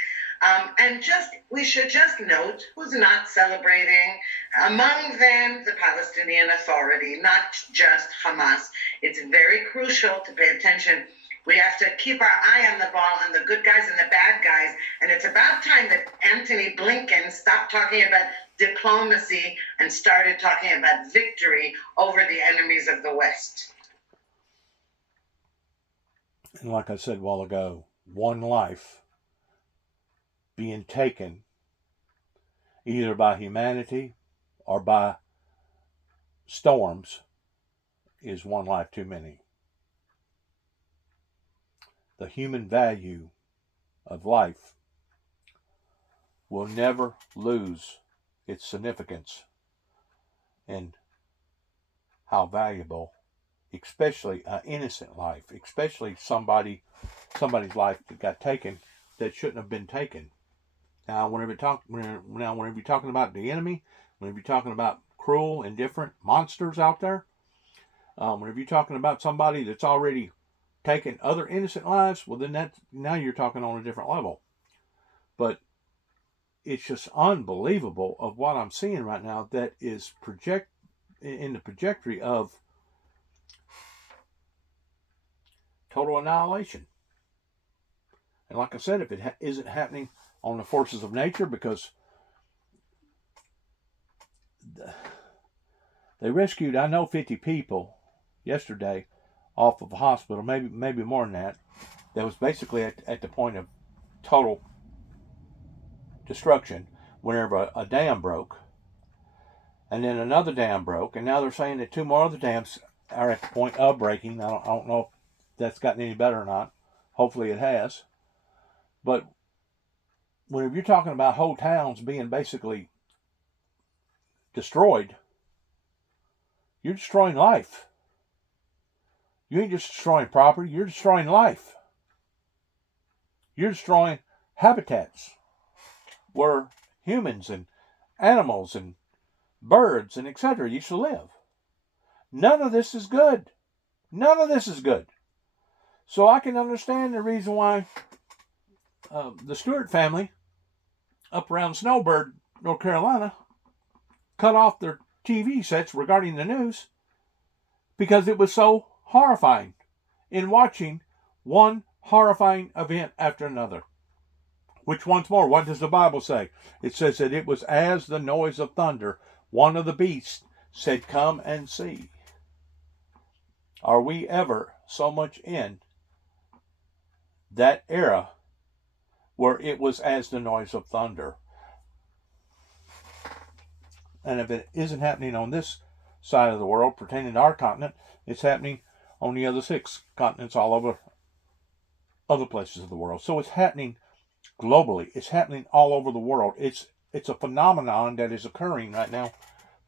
And we should just note who's not celebrating. Among them, the Palestinian Authority, not just Hamas. It's very crucial to pay attention. We have to keep our eye on the ball, on the good guys and the bad guys. And it's about time that Antony Blinken stopped talking about diplomacy and started talking about victory over the enemies of the West. And like I said a while ago, one life being taken either by humanity or by storms is one life too many. The human value of life will never lose its significance and how valuable, especially an innocent life, especially somebody's life that got taken that shouldn't have been taken. Now, whenever you're talking about the enemy, whenever you're talking about cruel, indifferent monsters out there, whenever you're talking about somebody that's already taken other innocent lives, well, then now you're talking on a different level. But it's just unbelievable of what I'm seeing right now that is in the trajectory of total annihilation. And like I said, if it isn't happening on the forces of nature, because they rescued, I know, 50 people yesterday off of a hospital, maybe more than that was basically at the point of total destruction whenever a dam broke. And then another dam broke, and now they're saying that 2 more other dams are at the point of breaking. I don't know if that's gotten any better or not. Hopefully it has. But whenever you're talking about whole towns being basically destroyed, you're destroying life. You ain't just destroying property, you're destroying life. You're destroying habitats where humans and animals and birds and etc. used to live. None of this is good. None of this is good. So I can understand the reason why the Stewart family up around Snowbird, North Carolina, cut off their TV sets regarding the news because it was so horrifying in watching one horrifying event after another. Which, once more, what does the Bible say? It says that it was as the noise of thunder. One of the beasts said, "Come and see." Are we ever so much in that era where it was as the noise of thunder? And if it isn't happening on this side of the world pertaining to our continent, it's happening on the other 6 continents all over other places of the world. So it's happening globally. It's happening all over the world. It's a phenomenon that is occurring right now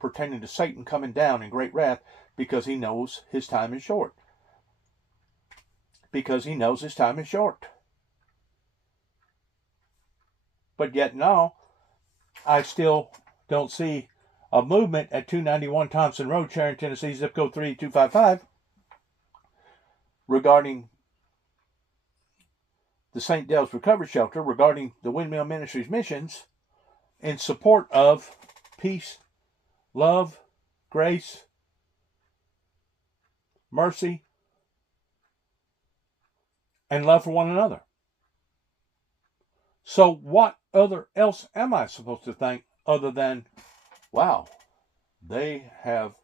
pertaining to Satan coming down in great wrath because he knows his time is short. Because he knows his time is short. But yet no, I still don't see a movement at 291 Thompson Road, Sharon, Tennessee, zip code 38255, regarding the St. Del's Recovery Shelter, regarding the Windmill Ministries missions in support of peace, love, grace, mercy, and love for one another. So what else am I supposed to think other than, wow, they have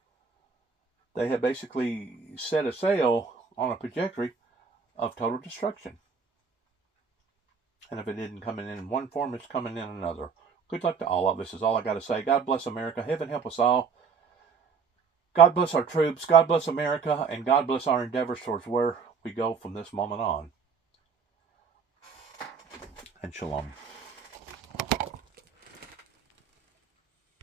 basically set a sail on a trajectory of total destruction. And if it isn't coming in one form, it's coming in another. Good luck to all of us is all I got to say. God bless America. Heaven help us all. God bless our troops, God bless America, and God bless our endeavors towards where we go from this moment on. And shalom.